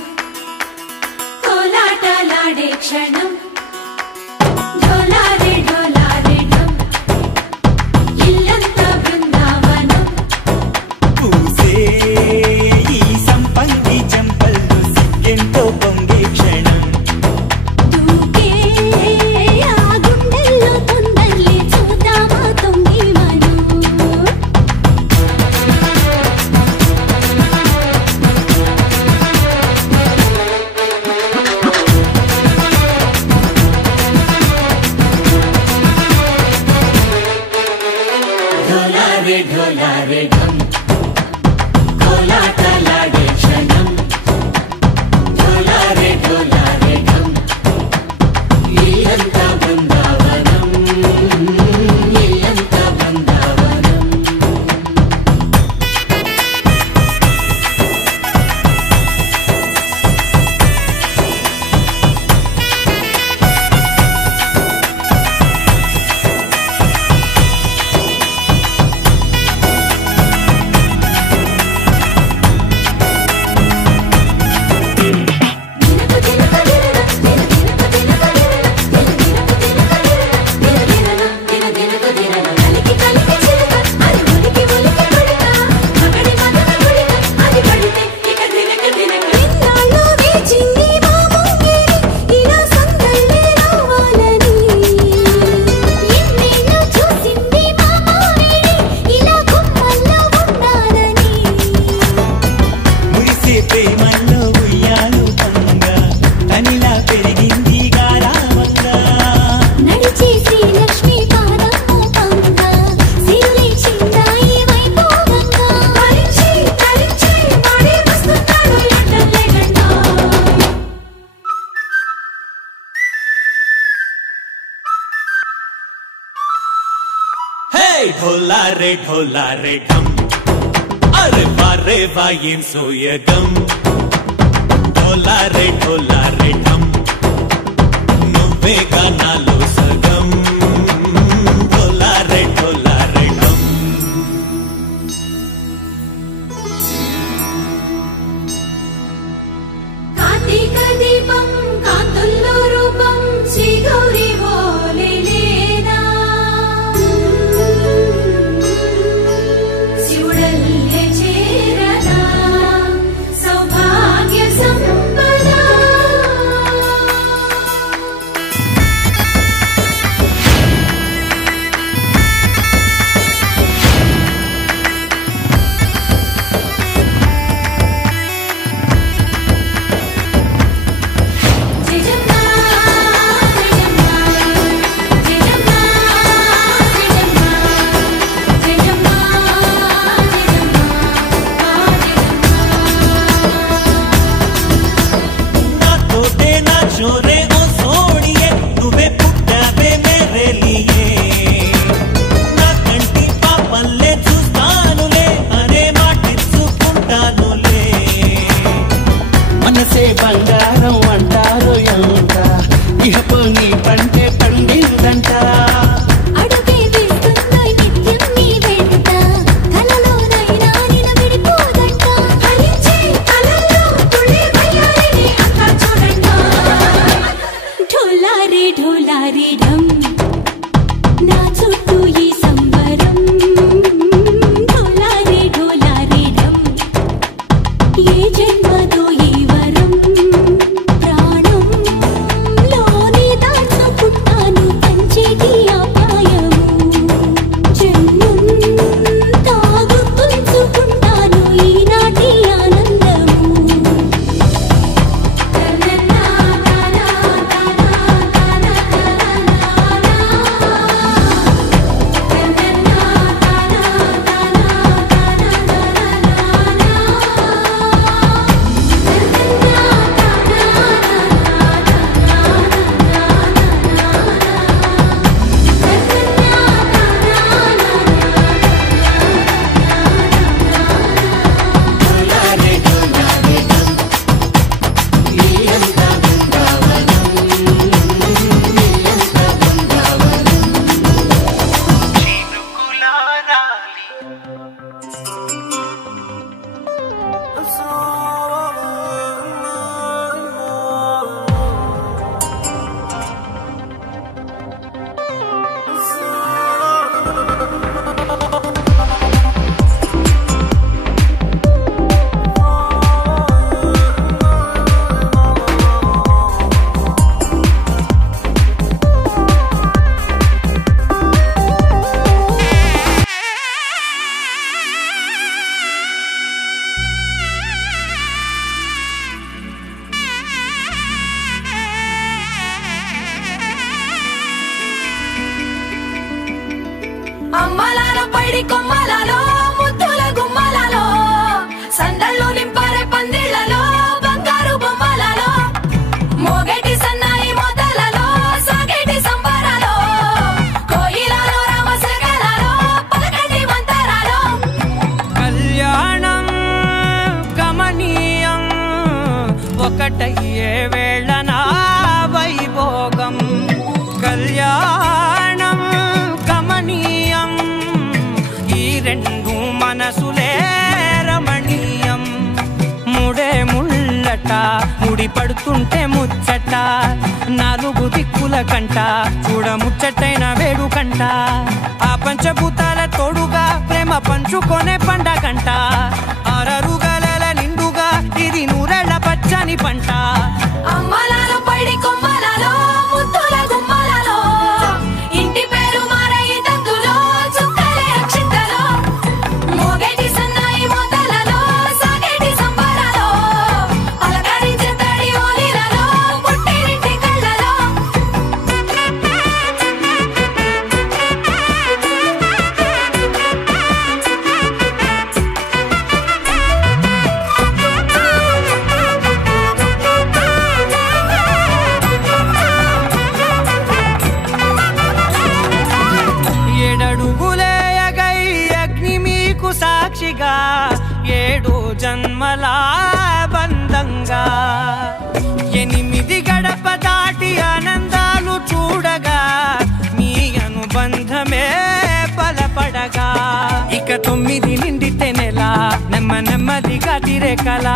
కోలాటలాడే క్షణం ఢోలారే ఢోలారే ఢం ఇల్లంతా బృందావనం పూసే ఈ సంపంగి చెంపల్లో సిగ్గెంతో పొంగే క్షణం దూకే ఆ గుండెల్లో తొందరలే చూద్దామా తొంగి మనం ఢోలారే ఢోలారే ఢం కోలాటలాడే క్షణం ఢోలారే ఢోలారే ఢం ఇల్లంతా బృందావనం ఇల్లంతా బృందావనం మురిసే ప్రేమల్లో ఉయ్యాలు పంగా తనిలా పెరిగింది గారావంగా నడిచేసి లక్ష్మీ పాదము పంగా సిరులే చిందాయి వైభోగంగా తరించి తరించి వాడే వస్తున్నాడు ఎండలే గంట హే ఢోలారే ఢోలారే ఢం అరే వారే వాయేం సోయగం ఢోలారే ఢోలారే ఢం నువ్వే గానాలో సగం ఢోలారే ఢోలారే ఢం కార్తీక దీపం కాంతుల్లో రూపం శ్రీ గౌరీ ఓలే లేదా శివుడల్లే చేరదా సౌభాగ్య సంపద జయజమ్మా జయజమ్మా జయజమ్మా జయజమ్మా జయజమ్మా నా తోటే నా చోరే ఓ సోడియే నువ్వే పుట్టావే మేరే లియే నా కంటి పాపల్లే చూస్తానులే అనే మాటిచ్చుకుంటానులే మనసే బంగారం అంటారు ఎంత ఇహపో నీ పంటే పండిందంట అడుగే వేస్తుందో నిత్యం నీ వెంట కలలోనైనా నిన్ను విడిపోదంట ఫలించే కలల్లో తుళ్ళే వయ్యారిని అంతా చూడంట ఢోలారే ఢోలారే ఢం నా చుట్టూ ఈ సంబరం ఢోలారే ఢోలారే ఢం ఏ జన్మదో ఈ వరం ప్రాణం లోనే దాచుకుంటాను పంచేటి అపాయము జన్మం తాగుతుంచుకుంటాను ఈనాటి ఆనందము ఒక్కటయ్యే వేళనా వైభోగం కళ్యాణం కమనీయం ఈ రెండు మనసులే రమణీయం ముడే ముళ్ళట ముడి పడుతుంటే ముచ్చట నాలుగు దిక్కుల కంట చూడ ముచ్చటైన వేడుకంట ఆ పంచభూతాల తోడుగా ప్రేమ పంచుకొనే పండగంట ఆరరుగల నిండుగా ఇది నూరెళ్ళ పచ్చని పంట అమ్మలాలో పడి కొమ్మలలో ముద్దుల గుమ్మలలో ఇంటి పేరు మారయి తందులో చుక్కలే అక్షింతలో మోగేటి సన్నాయి మోతలలో సాగేటి సంబరాలో అలకరించే తడి ఓలిలలో పుట్టినింటి కళ్ళలో ఏడడుగులేయగై అగ్ని మీకు సాక్షిగా 7 జన్మల బంధంగా 8 గడప దాటి ఆనందాలు చూడగా మీ అనుబంధమే బలపడగా ఇక 9 నిండితే నెల నెమ్మదిగా తిరే కల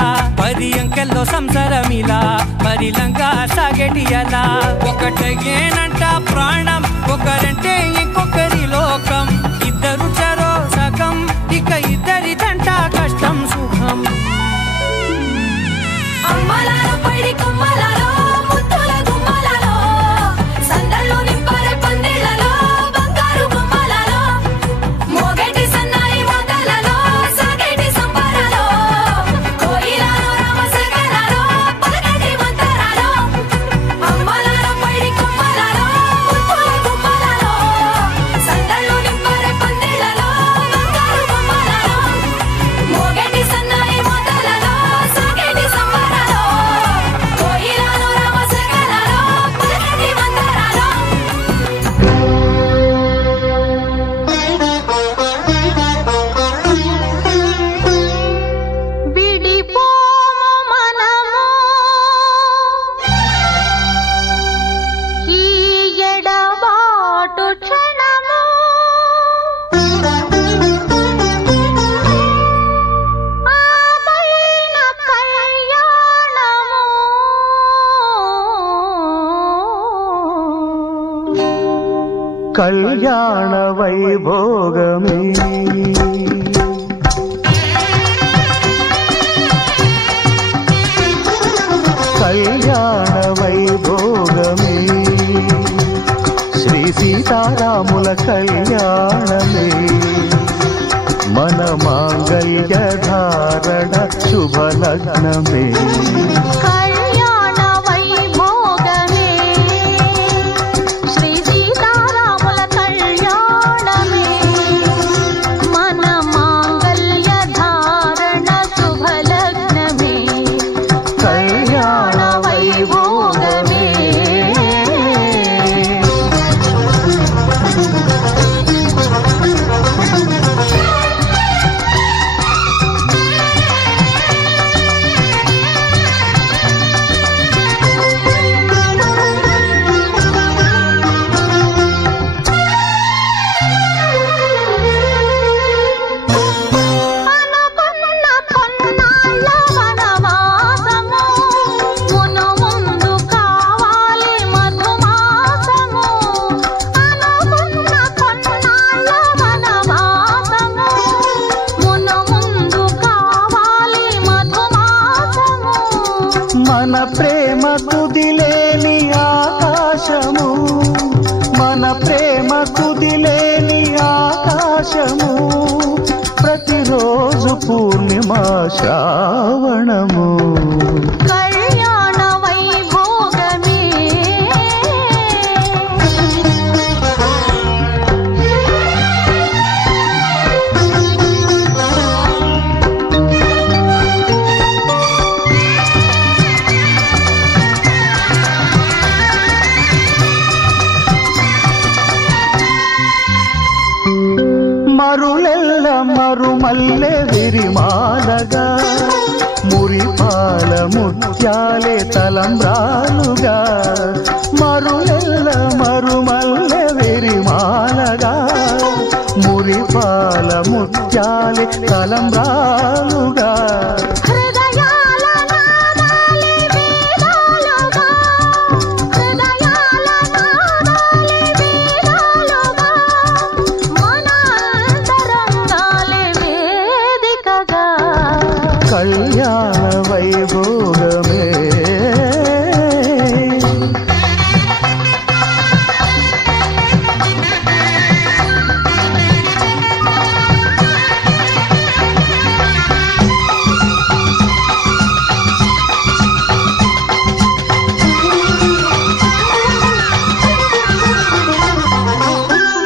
10 అంకెల్లో సంసారమిలా పరిలంగా సాగేటి అలా ఒకటేనంట ప్రాణం ఒకరంటే ఇంకొకరి లోకం ఇద్దరు చరో సగం ఇక ఇద్దరిదంట కష్టం సుఖం అమ్మలాలో పడి కొమ్మలలో ముద్దుల గుమ్మలలో సందళ్ళు నింపారే పందిళ్ళలో బంగారు గుమ్మలలో మోగేటి సన్నాయి మోతలలో సాగేటి సంబరాలో కోయిలలో రామశకరాలో పలకటి మంతరాలో అమ్మలాలో పడి కొమ్మలలో ముద్దుల గుమ్మలలో సందళ్ళు నింపారే పందిళ్ళలో బంగారు గుమ్మలలో మోగేటి సన్నాయి మోతలలో సాగేటి సంబరాలో కోయిలలో రామశకరాలో పలకటి మంతరాలో విడిపోము మనము ఈ ఎడబాటు క్షణము ఆపైన కళ్యాణము కళ్యాణ వైభోగమే కళ్యాణ వైభోగమే శ్రీ సీతారాముల కళ్యాణమే మన మాంగళ్య ధారణ శుభలగ్నమే కళ్యాణ వైభోగమే శ్రీ సీతారాముల కళ్యాణమే మన మాంగళ్య ధారణ శుభలగ్నమే కళ్యాణ వైభోగమే అనుకున్న కొన్నాళ్ళ వనవాసము మును ముందు కావాలి మధుమాసము అనుకున్న కొన్నాళ్ళ వనవాసము మును ముందు కావాలి మధుమాసము మన ప్రేమ కుదిలేని ఆకాశము మన ప్రేమ కుదిలేని ఆకాశము ప్రతిరోజు పూర్ణిమ శ్రావణము కళ్యాణ వైభోగమే మరులెల్ల మరుమల్లె విరిమాలగా మురిపాల ముత్యాలే తలంబ్రాలుగా మరులెల్ల మరుమల్లె విరిమాలగా మురిపాల ముత్యాలే తలంబ్రాలుగా కళ్యాణ వైభోగమే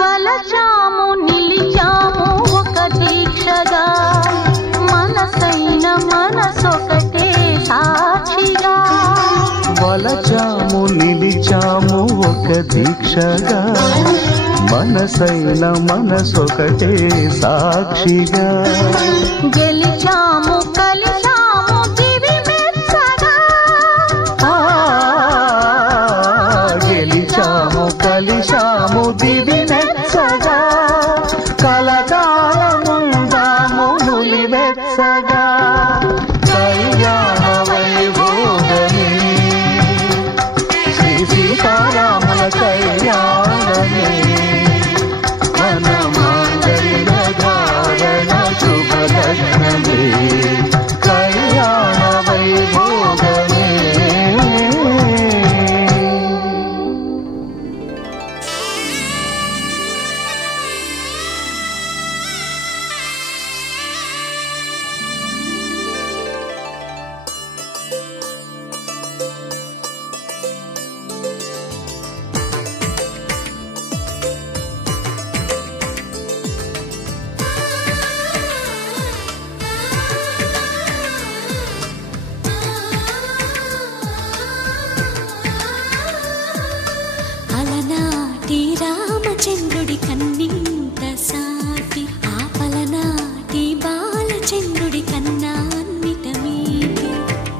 వలచాము నిలిచాము ఒక దీక్షగా మనసైన మనసొకటే సాక్షిగా వలచాము నిలిచాము ఒక దీక్షగా మనసైన మనసొకటే సాక్షిగా గెలిచాము కలిచాము దివి మెచ్చగా గెలిచాము కలిశాము దివి మెచ్చగా కలకాలముందాము నులివెచ్చగా కళ్యాణ వైభోగమే శ్రీ సీతారాముల కళ్యాణమే మన మాంగళ్య ధారణ శుభలగ్నమే కళ్యాణ వైభోగమే. అలనాటి రామచంద్రుడి కన్నింత సాటి ఆపలనాటి బాలచంద్రుడి కన్నా అన్నిట మీటి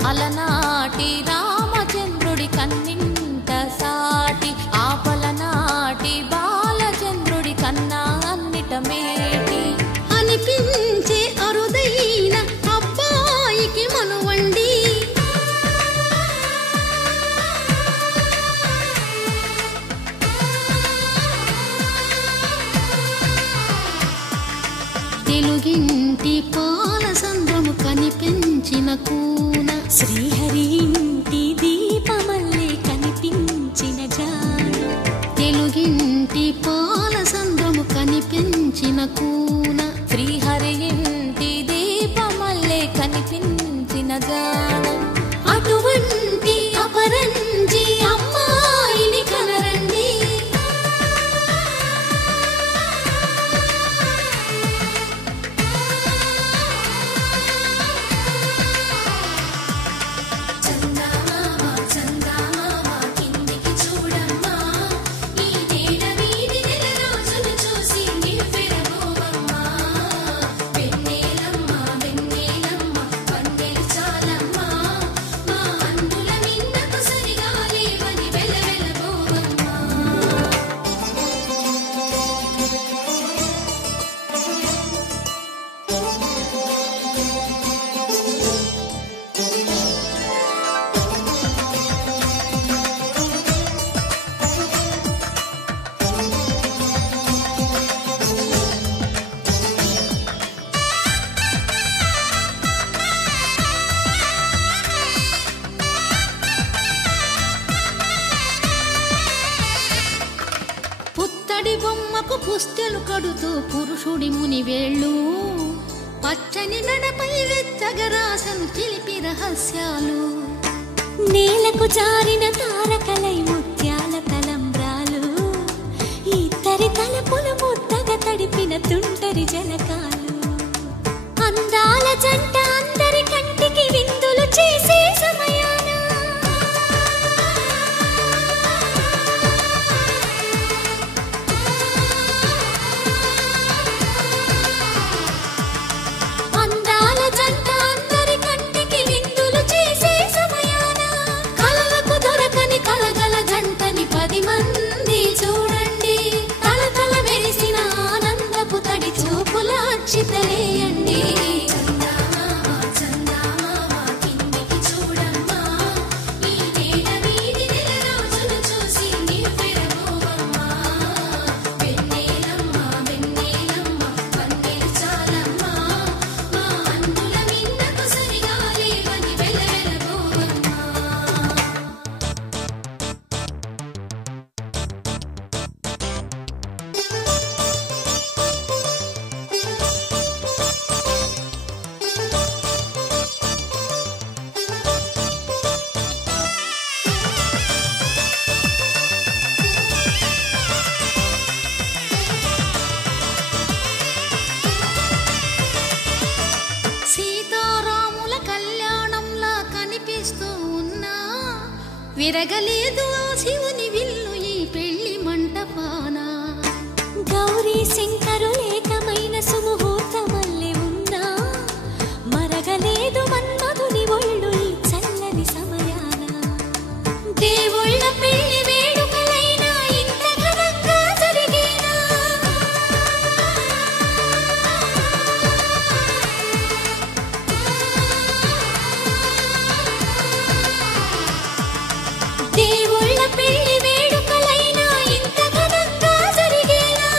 అలనాటి రామచంద్రుడి కన్నింత సాటి ఆపలనాటి బాలచంద్రుడి కన్నా అన్నిట మేటి అనిపించే అరుదైన అబ్బాయికి మనువండి తెలుగింటి పాలసంద్రము కనిపించిన కూన శ్రీహరి ఇంటి దీపమల్లే కనిపించిన జాన తెలుగింటి పాలసంద్రము కనిపించిన కూన శ్రీహరి ఇంటి దీపమల్లే కనిపించిన జాన అటువంటి అపరంజి అమ్మాయిని కనరండి కిందికి చూడమ్మా ఈ నేల వీధి నెల రోజులు చూసి నివ్వెరబోవమ్మా వెన్నెలమ్మ వెన్నెలమ్మ వన్నెలు చాలమ్మా మా అందుల నిన్నకు సరిగా లేవని వెలవెలబోవమ్మా పుత్తడి బొమ్మకు పుస్తెలు కడుతూ పురుషుడి ముని వేళ్ళు పచ్చని నడపై వెచ్చగరాసను చిలిపి రహస్యాలు నేలకు జారిన తారకలై ముత్యాల తలంబ్రాలు ఇద్దరి తలపులు ముద్దగా తడిపిన తుంటరి జలకాలు అందాల జంట అందరి కంటికి విందులు చేసే సమయాన అందాల జంట అందరి కంటికి విరగలేదు ఆ శివుని విల్లు ఈ పెళ్లి మంటపాన. గౌరీ శంకరు లేకమైన సుముహూర్తమల్లె ఉన్నా మరగలేదు మన్మధుని ఒళ్ళు ఈ చల్లని సమయాన. దేవుళ్ళ పెళ్లి వేడుకలైనా ఇంత ఘనంగా జరిగేనా? దేవుళ్ళ పెళ్లి వేడుకలైనా ఇంత ఘనంగా జరిగేనా?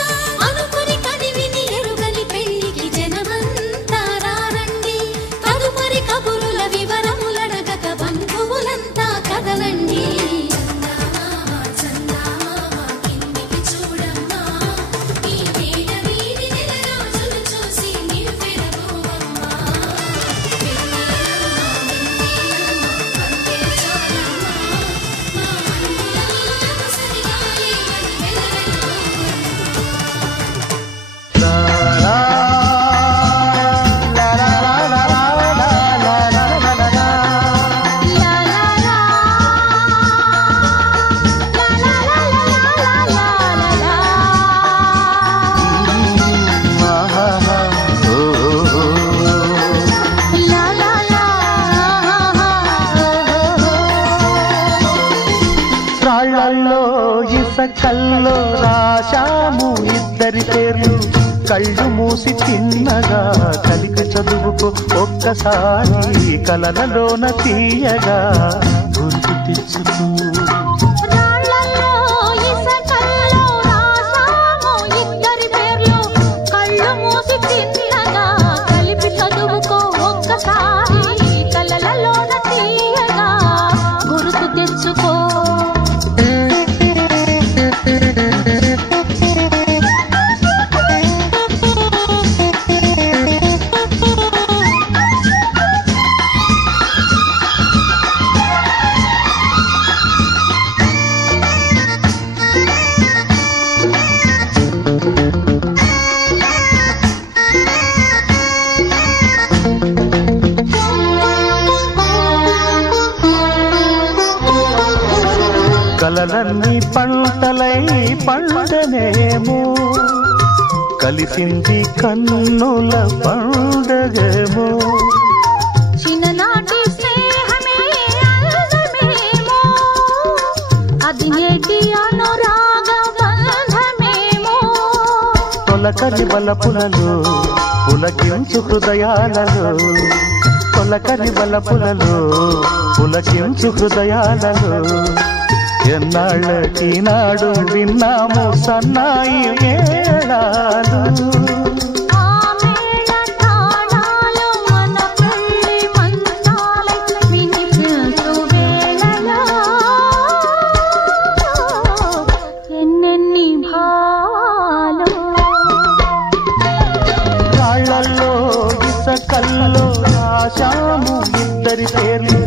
అనుకుని కనివిని ఎరుగని పెళ్లికి జనమంతా రారండి. తదుపరి కబురుల వివరములడగక బంధువులంతా కదలండి. చందమామ కిందికి చూడమ్మా, ఈ వేళ వీధి నెల రాజులు చూసి నివ్వెరపోవమ్మా. రాళ్ళల్లో ఇసకల్లో రాశాము ఇద్దరి పేర్లు, కళ్ళు మూసి తిన్నగా కలికి చదువుకు ఒక్కసారి కలలలోన తీయగా గుర్తు తెచ్చుకో. రాళ్ళల్లో ఇసకల్లో రాసాము ఇద్దరి పేర్లు, కళ్ళు మూసి తిన్నగా కలిపి చదువుకో ఒక్కసారి కలలలోన తీయగా గుర్తు తెచ్చుకో. కలలన్నీ పంటలై పండనేమో, కలిసింది కన్నుల పండగేమో. చిన్ననాటి స్నేహమే అందమేమో, అది నేటి అనురాగ బంధమేమో. తొలకరి బలపులలో పులకించు హృదయాలలో, తొలకరి బలపులలో పులకించు హృదయాలలో. ఎన్నాళ్ళకి నాడు విన్నాము సన్నాయి మేళాలు. ఆ మేళ తాళాలు మన పెళ్లి మంత్రాలై వినిపించు వేళలో ఎన్నెన్ని భావాలు. రాళ్ళల్లో ఇసకల్లో రాశాము ఇద్దరి పేర్లు,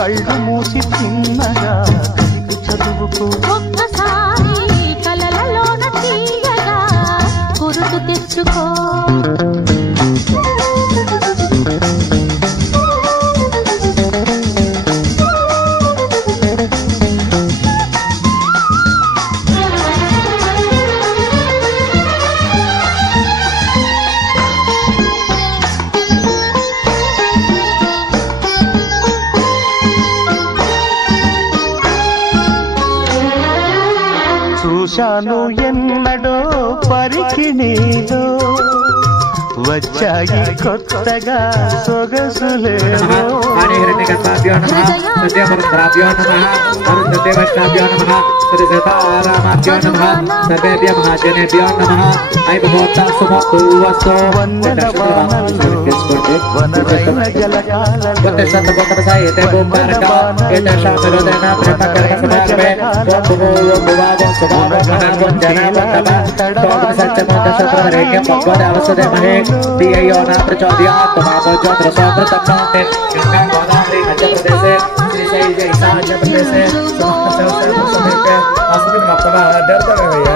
కళ్ళు మూసి తిన్నగా చదువుకో. ఒక్కసారి కలలలోన తీయగా గుర్తు తెచ్చుకో. చూశాను ఎన్నడో పరికిణీలో, వచ్చాయి కొత్తగా సొగసులేవో. వనరైన జలకాలలో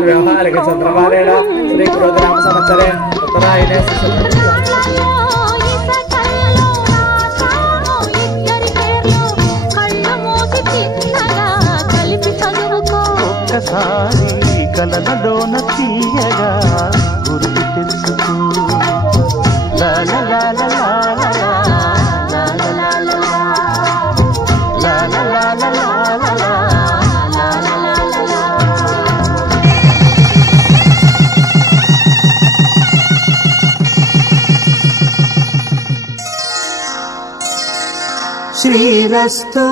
व्यवहारिक चंद्रमारेण श्री क्रोधराम संवत्सरे उत्तरायणे కళ్ళు శ్రీరస్తు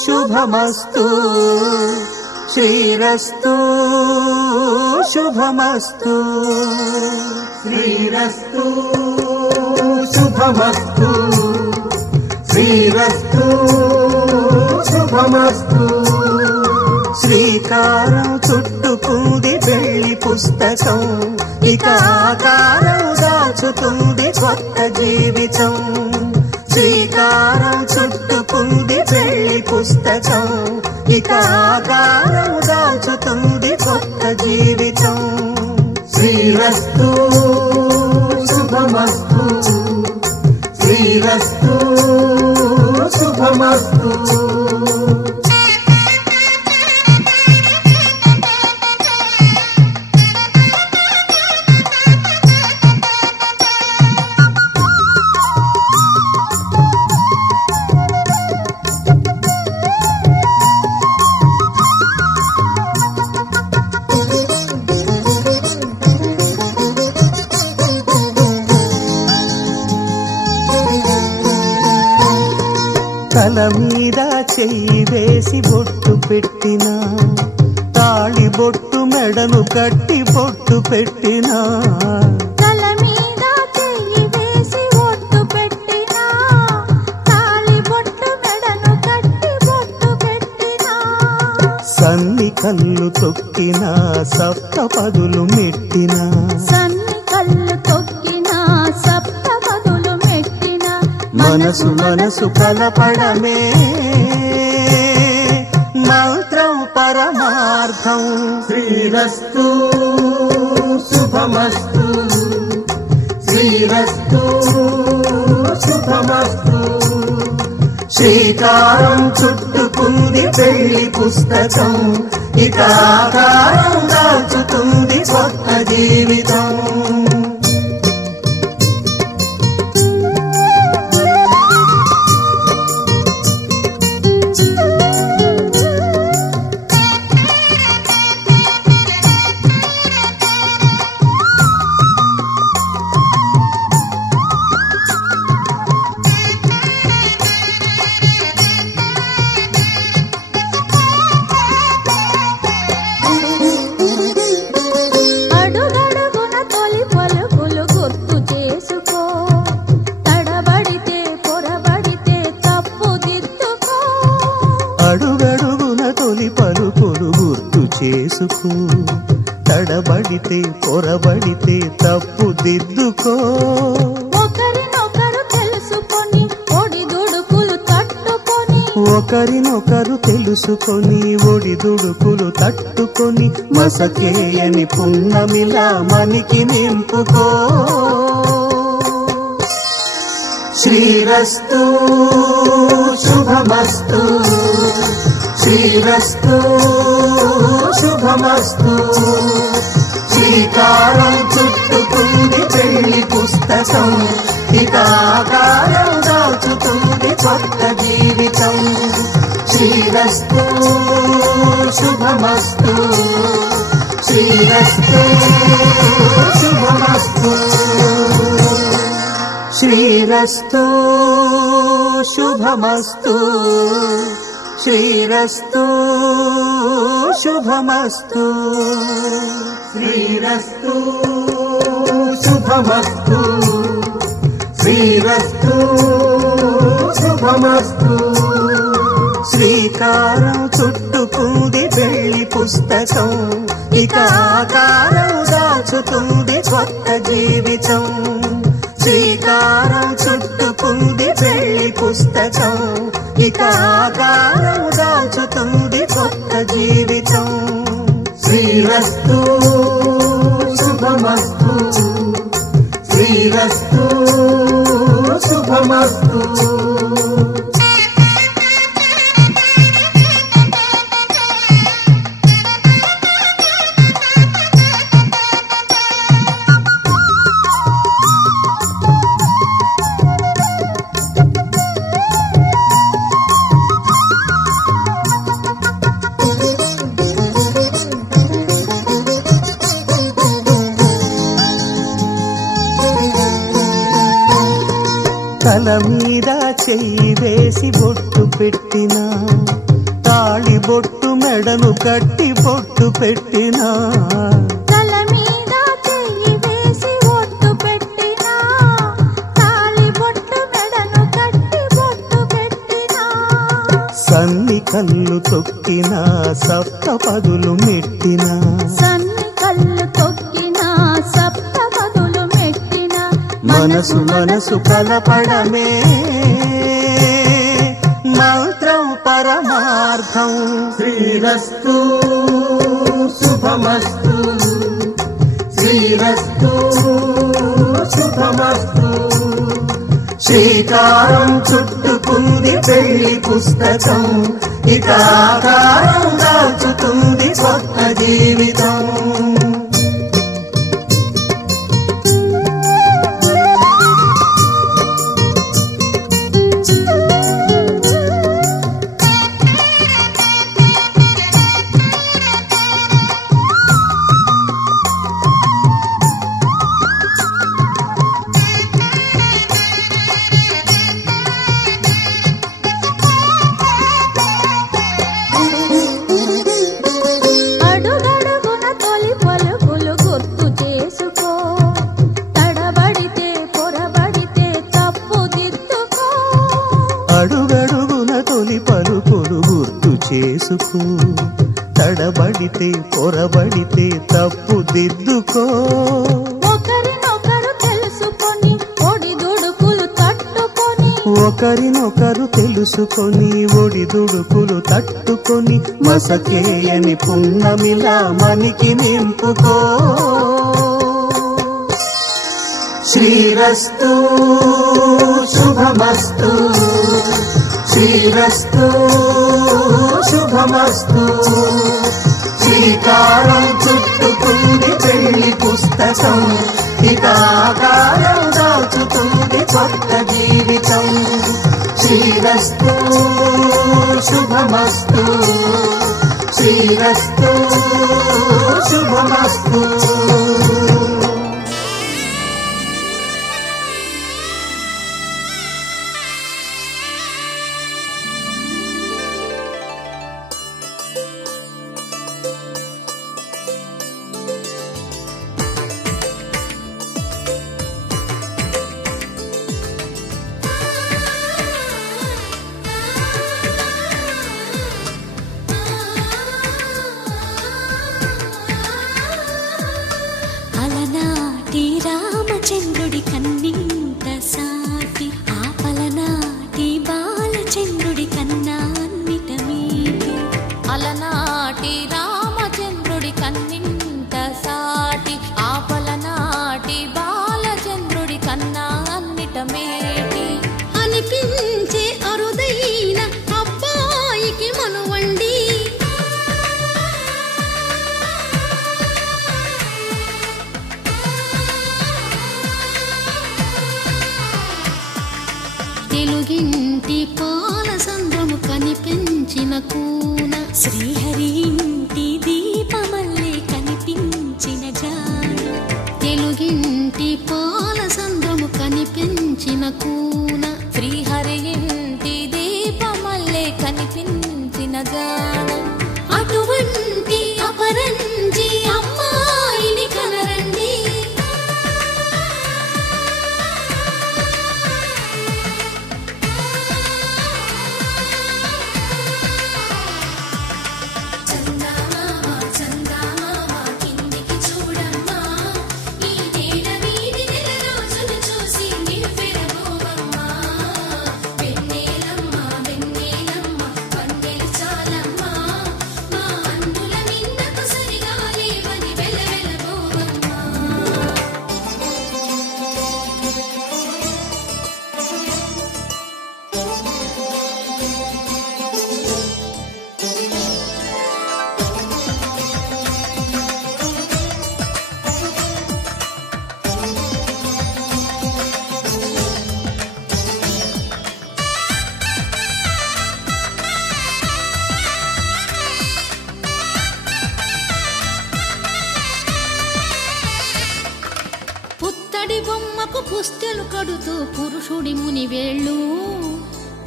శుభమస్తు శ్రీరస్తు శుభమస్తు శ్రీరస్తు శుభమస్తు శ్రీరస్తు శుభమస్తు. శ్రీకారం చుట్టుకుంది పెళ్లి పుస్తకం, ఇక ఆకారం దాచుతుంది కొత్త జీవితం. శ్రీకారం చుట్టుకుంది పెళ్లి పుస్తకం, ఇక ఆకారం దాచుతుంది కొత్త జీవితం. శ్రీరస్తు శుభమస్తు శ్రీరస్తు శుభమస్తు. తల మీద చెయ్యి వేసి బొట్టు పెట్టినా, తాళి బొట్టు మెడను కట్టి బొట్టు పెట్టినా. తల మీద చెయ్యి వేసి బొట్టు పెట్టినా, తాళి బొట్టు మెడను కట్టి బొట్టు పెట్టినా. సన్ని కళ్ళు తొక్కినా సప్త పదులు మెట్టినా, సన్ని కళ్ళు తొక్కినా సప్త పదులు మెట్టినా. మనసు మనసు కలపడమే మంత్రం పరమార్థం. శ్రీరస్తు శుభమస్తు శ్రీరస్తు శుభమస్తు. శ్రీకారం చుట్టుకుంది పెళ్లి పుస్తకం, ఇక ఆకారం దాచుతుంది కొత్త జీవితం. అడుగడుగున తొలి పలుకులు గుర్తు చేసుకో, తడబడితే పొరబడితే తప్పు దిద్దుకో. అడుగడుగున తొలి పలుకులు గుర్తు చేసుకో, తడబడితే పొరబడితే తప్పు దిద్దుకో. ఒకరినొకరు తెలుసుకొని ఒడిదుడుకులు తట్టుకొని, ఒకరినొకరు తెలుసుకొని ఒడిదుడుకులు తట్టుకొని, మసకేయని పున్నమిలా మనికి నింపుకో. శ్రీరస్తు శుభమస్తు శ్రీరస్తు శుభమస్తు. శ్రీకారం చుట్టుకుంది పెళ్లి పుస్తకం, ఇక ఆకారం దాచుతుంది కొత్త జీవితం. శ్రీరస్తు శుభమస్తు శ్రీరస్తు శుభమస్తు. శ్రీరస్తు శుభమస్తు శ్రీరస్తు శుభమస్తు. శ్రీరస్తు శుభమస్తు శ్రీరస్తు శుభమస్తు. శ్రీకారం చుట్టుకుంది పెళ్లి పుస్తకం, ఇక ఆకారం దాచుతుంది కొత్త జీవితం. శ్రీకారం చుట్టుకుంది పెళ్లి పుస్తకం, ఇక ఆకారం దాచుతుంది కొత్త జీవితం. శ్రీరస్తు శుభమస్తు శ్రీరస్తు శుభమస్తు. తల మీద చెయ్యి వేసి బొట్టు పెట్టినా, తాళి బొట్టు మెడను కట్టి బొట్టు పెట్టినా, తల మీద చెయ్యి వేసి బొట్టు పెట్టినా, తాళి బొట్టు మెడను కట్టి బొట్టు పెట్టినా, సన్ని కళ్ళు తొక్కినా సప్త పదులు మెట్టినా, సన్ని కళ్ళు తొక్కినా సప్త పదులు మెట్టినా, మనసు మనసు కలపడమే మంత్రం పరమార్థం. శ్రీరస్తు శుభమస్తు, శ్రీరస్తు శుభమస్తు. శ్రీకారం చుట్టుకుంది పెళ్లి పుస్తకం, ఇక ఆకారం దాల్చుతుంది కొత్త జీవితం. అడుగడుగున తొలి పలుకులు గుర్తు చేసుకో, తడబడితే పొరబడితే తప్పు దిద్దుకో. ఒకరినొకరు తెలుసుకొని ఒడిదుడుకులు తట్టుకొని, ఒకరినొకరు తెలుసుకొని ఒడిదుడుకులు తట్టుకొని, మసకేయని పున్నమిలా మనికి నింపుకో. శ్రీరస్తు శుభమస్తు, శ్రీరస్తు శుభమస్తు. శ్రీకారం చుట్టుకుంది పెళ్లి పుస్తకం, ఇక ఆకారం దాచుతుంది కొత్త జీవితం. శ్రీరస్తు శుభమస్తు, శ్రీరస్తు శుభమస్తు. అలనాటి రామచంద్రుడి కన్నింత సాటి, ఆపలనాటి బాలచంద్రుడి కన్నా అన్నిట మీటి. అలనాటి రామచంద్రుడి కన్నింత సాటి, ఆపలనాటి బాలచంద్రుడి కన్నా అన్నిట మేటి. అనిపించే అరుదైన అబ్బాయికి మనువండి, తెలుగింటి పాల సంద్రము కనిపించిన కూన, శ్రీహరి ఇంటి దీపమల్లే కనిపించిన జాడ, తెలుగింటి పాల సంద్రము కనిపించిన కూన, శ్రీహరి ఇంటి దీపమల్లే కనిపించిన జాడ. అటువంటి అపరంజి అమ్మాయిని కనరండి, చందమామ చందమామ కిందికి చూడమ్మా, ఈ నేల వీధి నెల రోజులు చూసి నివ్వెరబోవమ్మా. పుస్తెలు కడుతూ పురుషుడి ముని వేళ్ళు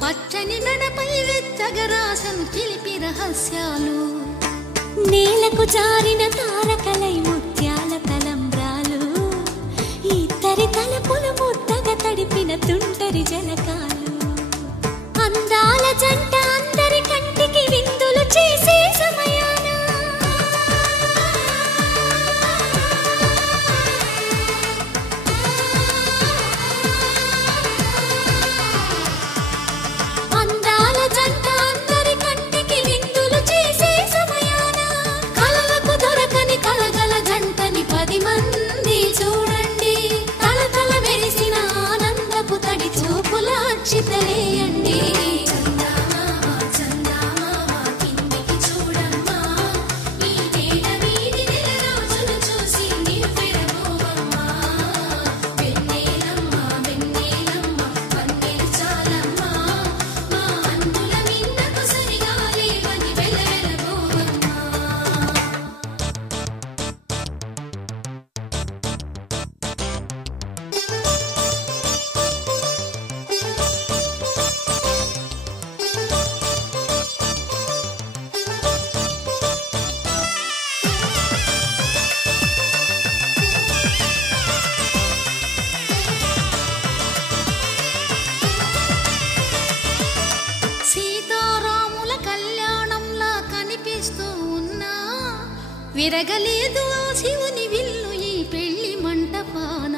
పచ్చని నడపై వెచ్చగరాసను చిలిపి రహస్యాలు నేలకు జారిన తారకలై ముత్యాల తలంబ్రాలు ఇద్దరి తలపులు ముద్దగా తడిపిన తుంటరి జలకాలు అందాల జంట అందరి కంటికి విందులు చేసే సమయాన అందాల జంట అందరి కంటికి విందులు చేసే సమయాన కలలకు దొరకని కలగల జంటని 10 మంది చూడండి తలతల మెరిసిన ఆనందపు తడి చూపుల అక్షితలేయండి సీతారాముల కళ్యాణంలా కనిపిస్తూ ఉన్నా విరగలేదు ఆ శివుని విల్లు ఈ పెళ్లి మంటపాన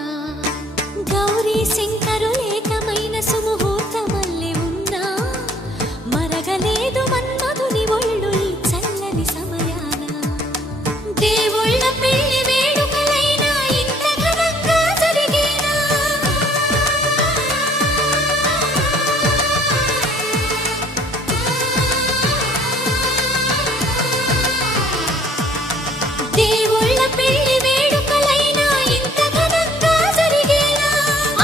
గౌరీ శంకరులేకమైన సుముహూర్తమల్లె ఉన్నా మరగలేదు మన్మధుని ఒళ్ళు ఈ చల్లని సమయాన దేవుళ్ళ పెళ్లి వేడుకలైనా ఇంత ఘనంగా జరిగేనా దేవుళ్ళ పెళ్లి వేడుకలైనా ఇంత ఘనంగా జరిగేలా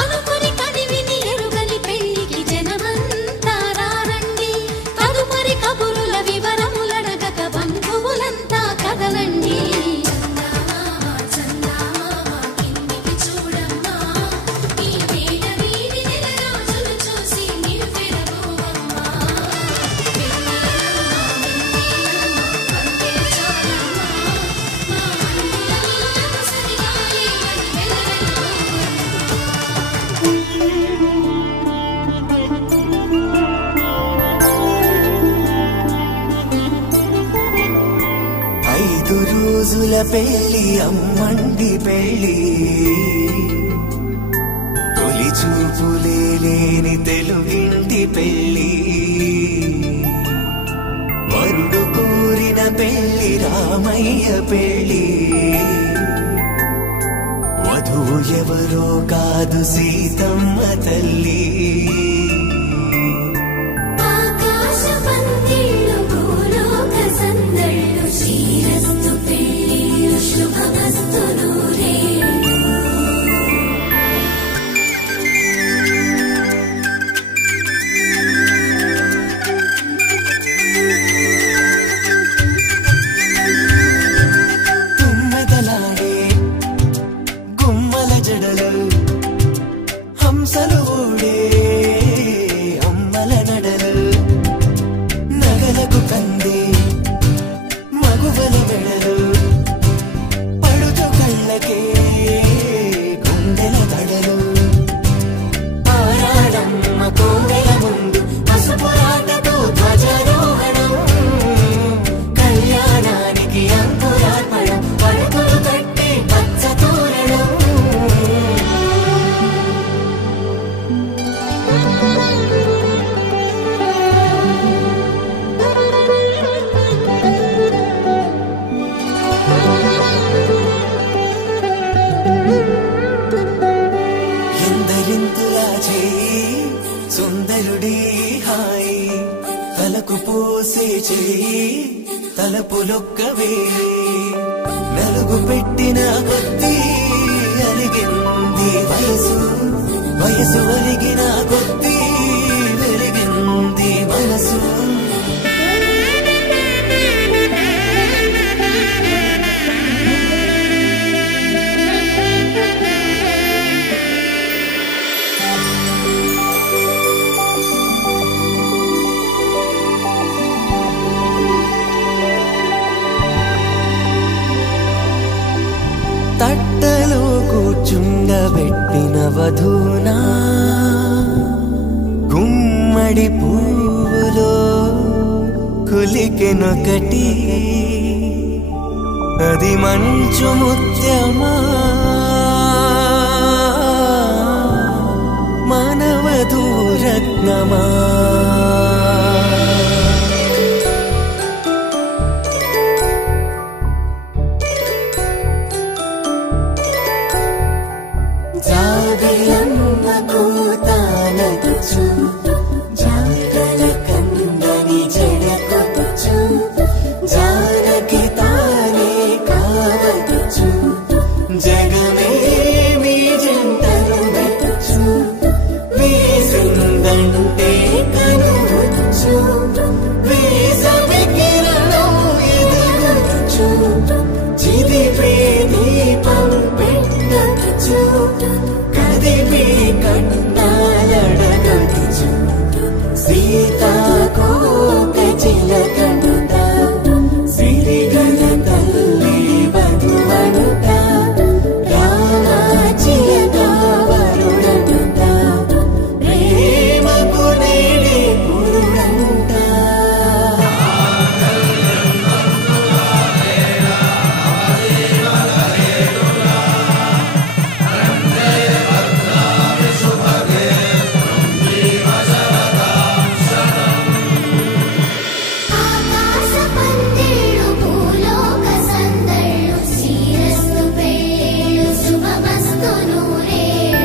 అనుకుని కదివిని ఎరుగని పెళ్లికి జనమంతా రారండి తదుపరి కబురుల వివరములడగక బంధువులంతా కదలండి రోజుల పెళ్లి అమ్మండి పెళ్లి తొలి చూపులే లేని తెలుగింటి పెళ్లి వరుడు కోరిన పెళ్లి రామయ్య పెళ్లి వధువు ఎవరో కాదు సీతమ్మ తల్లి శ్రీరస్తు పెళ్లిళ్ళు శుభమస్తు నూరేళ్ళు తుమ్మెదలాడే గుమ్మల జడలు హంసలు ఊడే అమ్మల నడలు నగలకు కందే మగువల మెడలు పడుచు కళ్ళకే గుండెల తడలు ఆరాడమ్మ కోవెల ముందు పసుపురాటతో ధ్వజారోహణం కళ్యాణానికి అంకురార్పణం పడకలు కట్టి పచ్చ తోరణం ఎందరింతులా చేయి సుందరుడి హాయి తలకు పోసే చేయి తలపులొక్కవే నలుగు పెట్టిన కొద్దీ అలిగింది వయసు వయసు ఒలిగిన కొద్దీ వెలిగింది మనసు పూలోనా గుమ్మడి పూలో కులికెనొకటి అది మంచు ముత్యమా మానవధూ రత్నమా జాబిలమ్మ కూతానదుచు జాగల కందని జడకొదుచు జానకి తానే కావదుచు జగమే మీ జంటను వెతుచు వీసిందంటే కనువదుచు వీసవి కిరణం ఎదుగుచు చిదిపే దీపం పెట్టదుచు కదిపే కన్నాలడగదుచు సీతాకోక చిలకనుట సిరిగల తల్లి వధువనుట రామాచిలక వరుడనుట ప్రేమకు నేడే పురుడంట ఆకాశ పందిళ్ళు భూలోక సందళ్ళు శ్రీరస్తు పెళ్ళిళ్ళు శుభమస్తు నూరేళ్ళు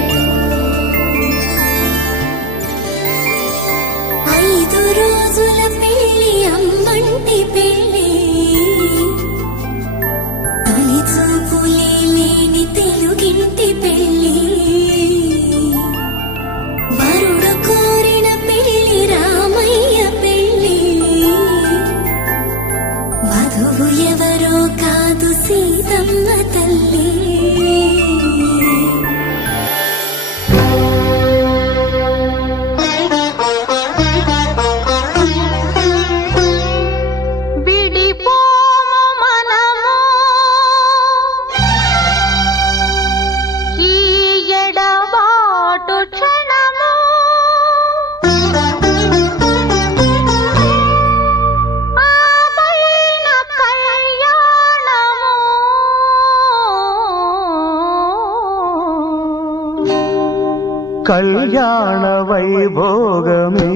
5 రోజుల పెళ్ళి అమ్మంటి పెళ్ళి తొలి చూపులే లేని తెలుగింటి పెళ్ళి వరుడు కోరిన పెళ్ళి రామయ్య పెళ్ళి వధువు ఎవరో కాదు సీతమ్మ తల్లి విడిపోము మనము ఈ ఎడబాటు క్షణము ఆపైన కళ్యాణము కళ్యాణ వైభోగమే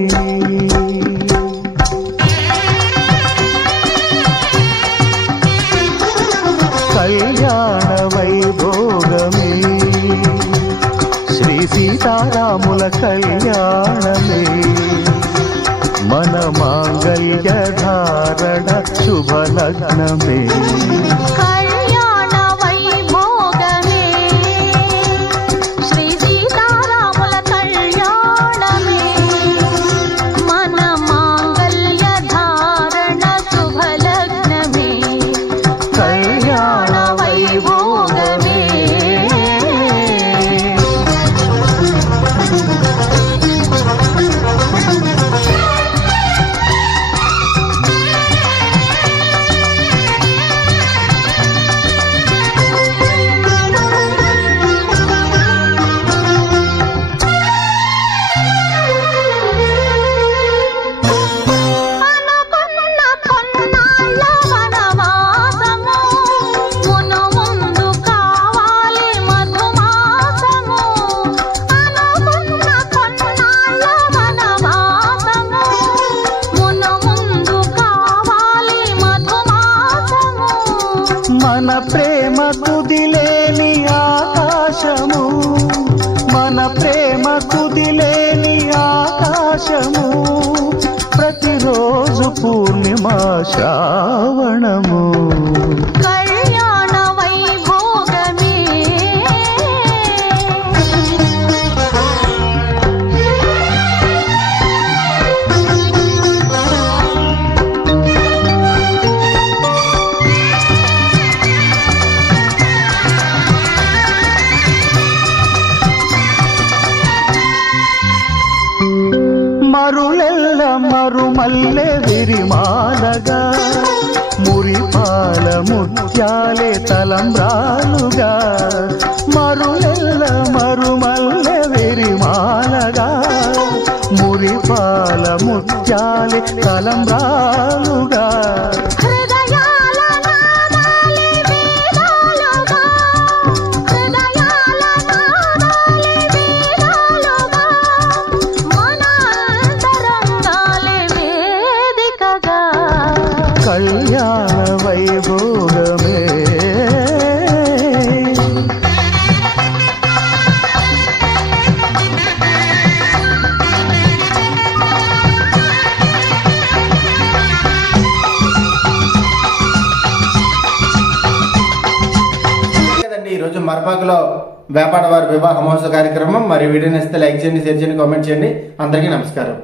కళ్యాణ వైభోగమే శ్రీ సీతారాముల కళ్యాణమే మన మాంగళ్య ధారణ శుభలగ్నమే కళ్యాణ వైభోగమే శ్రీ సీతారాముల కళ్యాణమే మన మాంగళ్య ధారణ శుభలగ్నమే కళ్యాణ వైభోగమే అనుకున్న కొన్నాళ్ళ వనవాసము మును ముందు కావాలి మధుమాసము అనుకున్న కొన్నాళ్ళ వనవాసము మును ముందు కావాలి మధుమాసము మన ప్రేమ కుదిలేని ఆకాశము మన ప్రేమ కుదిలేని ఆకాశము ప్రతిరోజు పూర్ణిమ శ్రావణము కళ్యాణ వైభోగమే మరులెల్ల మరుమల్లె విరిమాలగా మురిపాల ముత్యాలే తలంబ్రాలుగా మరులెల్ల మరుమల్లె విరి తలంబ్రాలుగా హృదయాల నాదాలే వేదాలుగా హృదయాల నాదాలే వేదాలుగా మన అంతరంగాలే వేదికగా కళ్యాణ వైభోగమే కదండి ఈ రోజు మరపాకులో వేపాడ వారి వివాహ మహోత్సవ కార్యక్రమం. మరి వీడియోని ఇస్తే లైక్ చేయండి, షేర్ చేయండి, కామెంట్ చేయండి. అందరికీ నమస్కారం.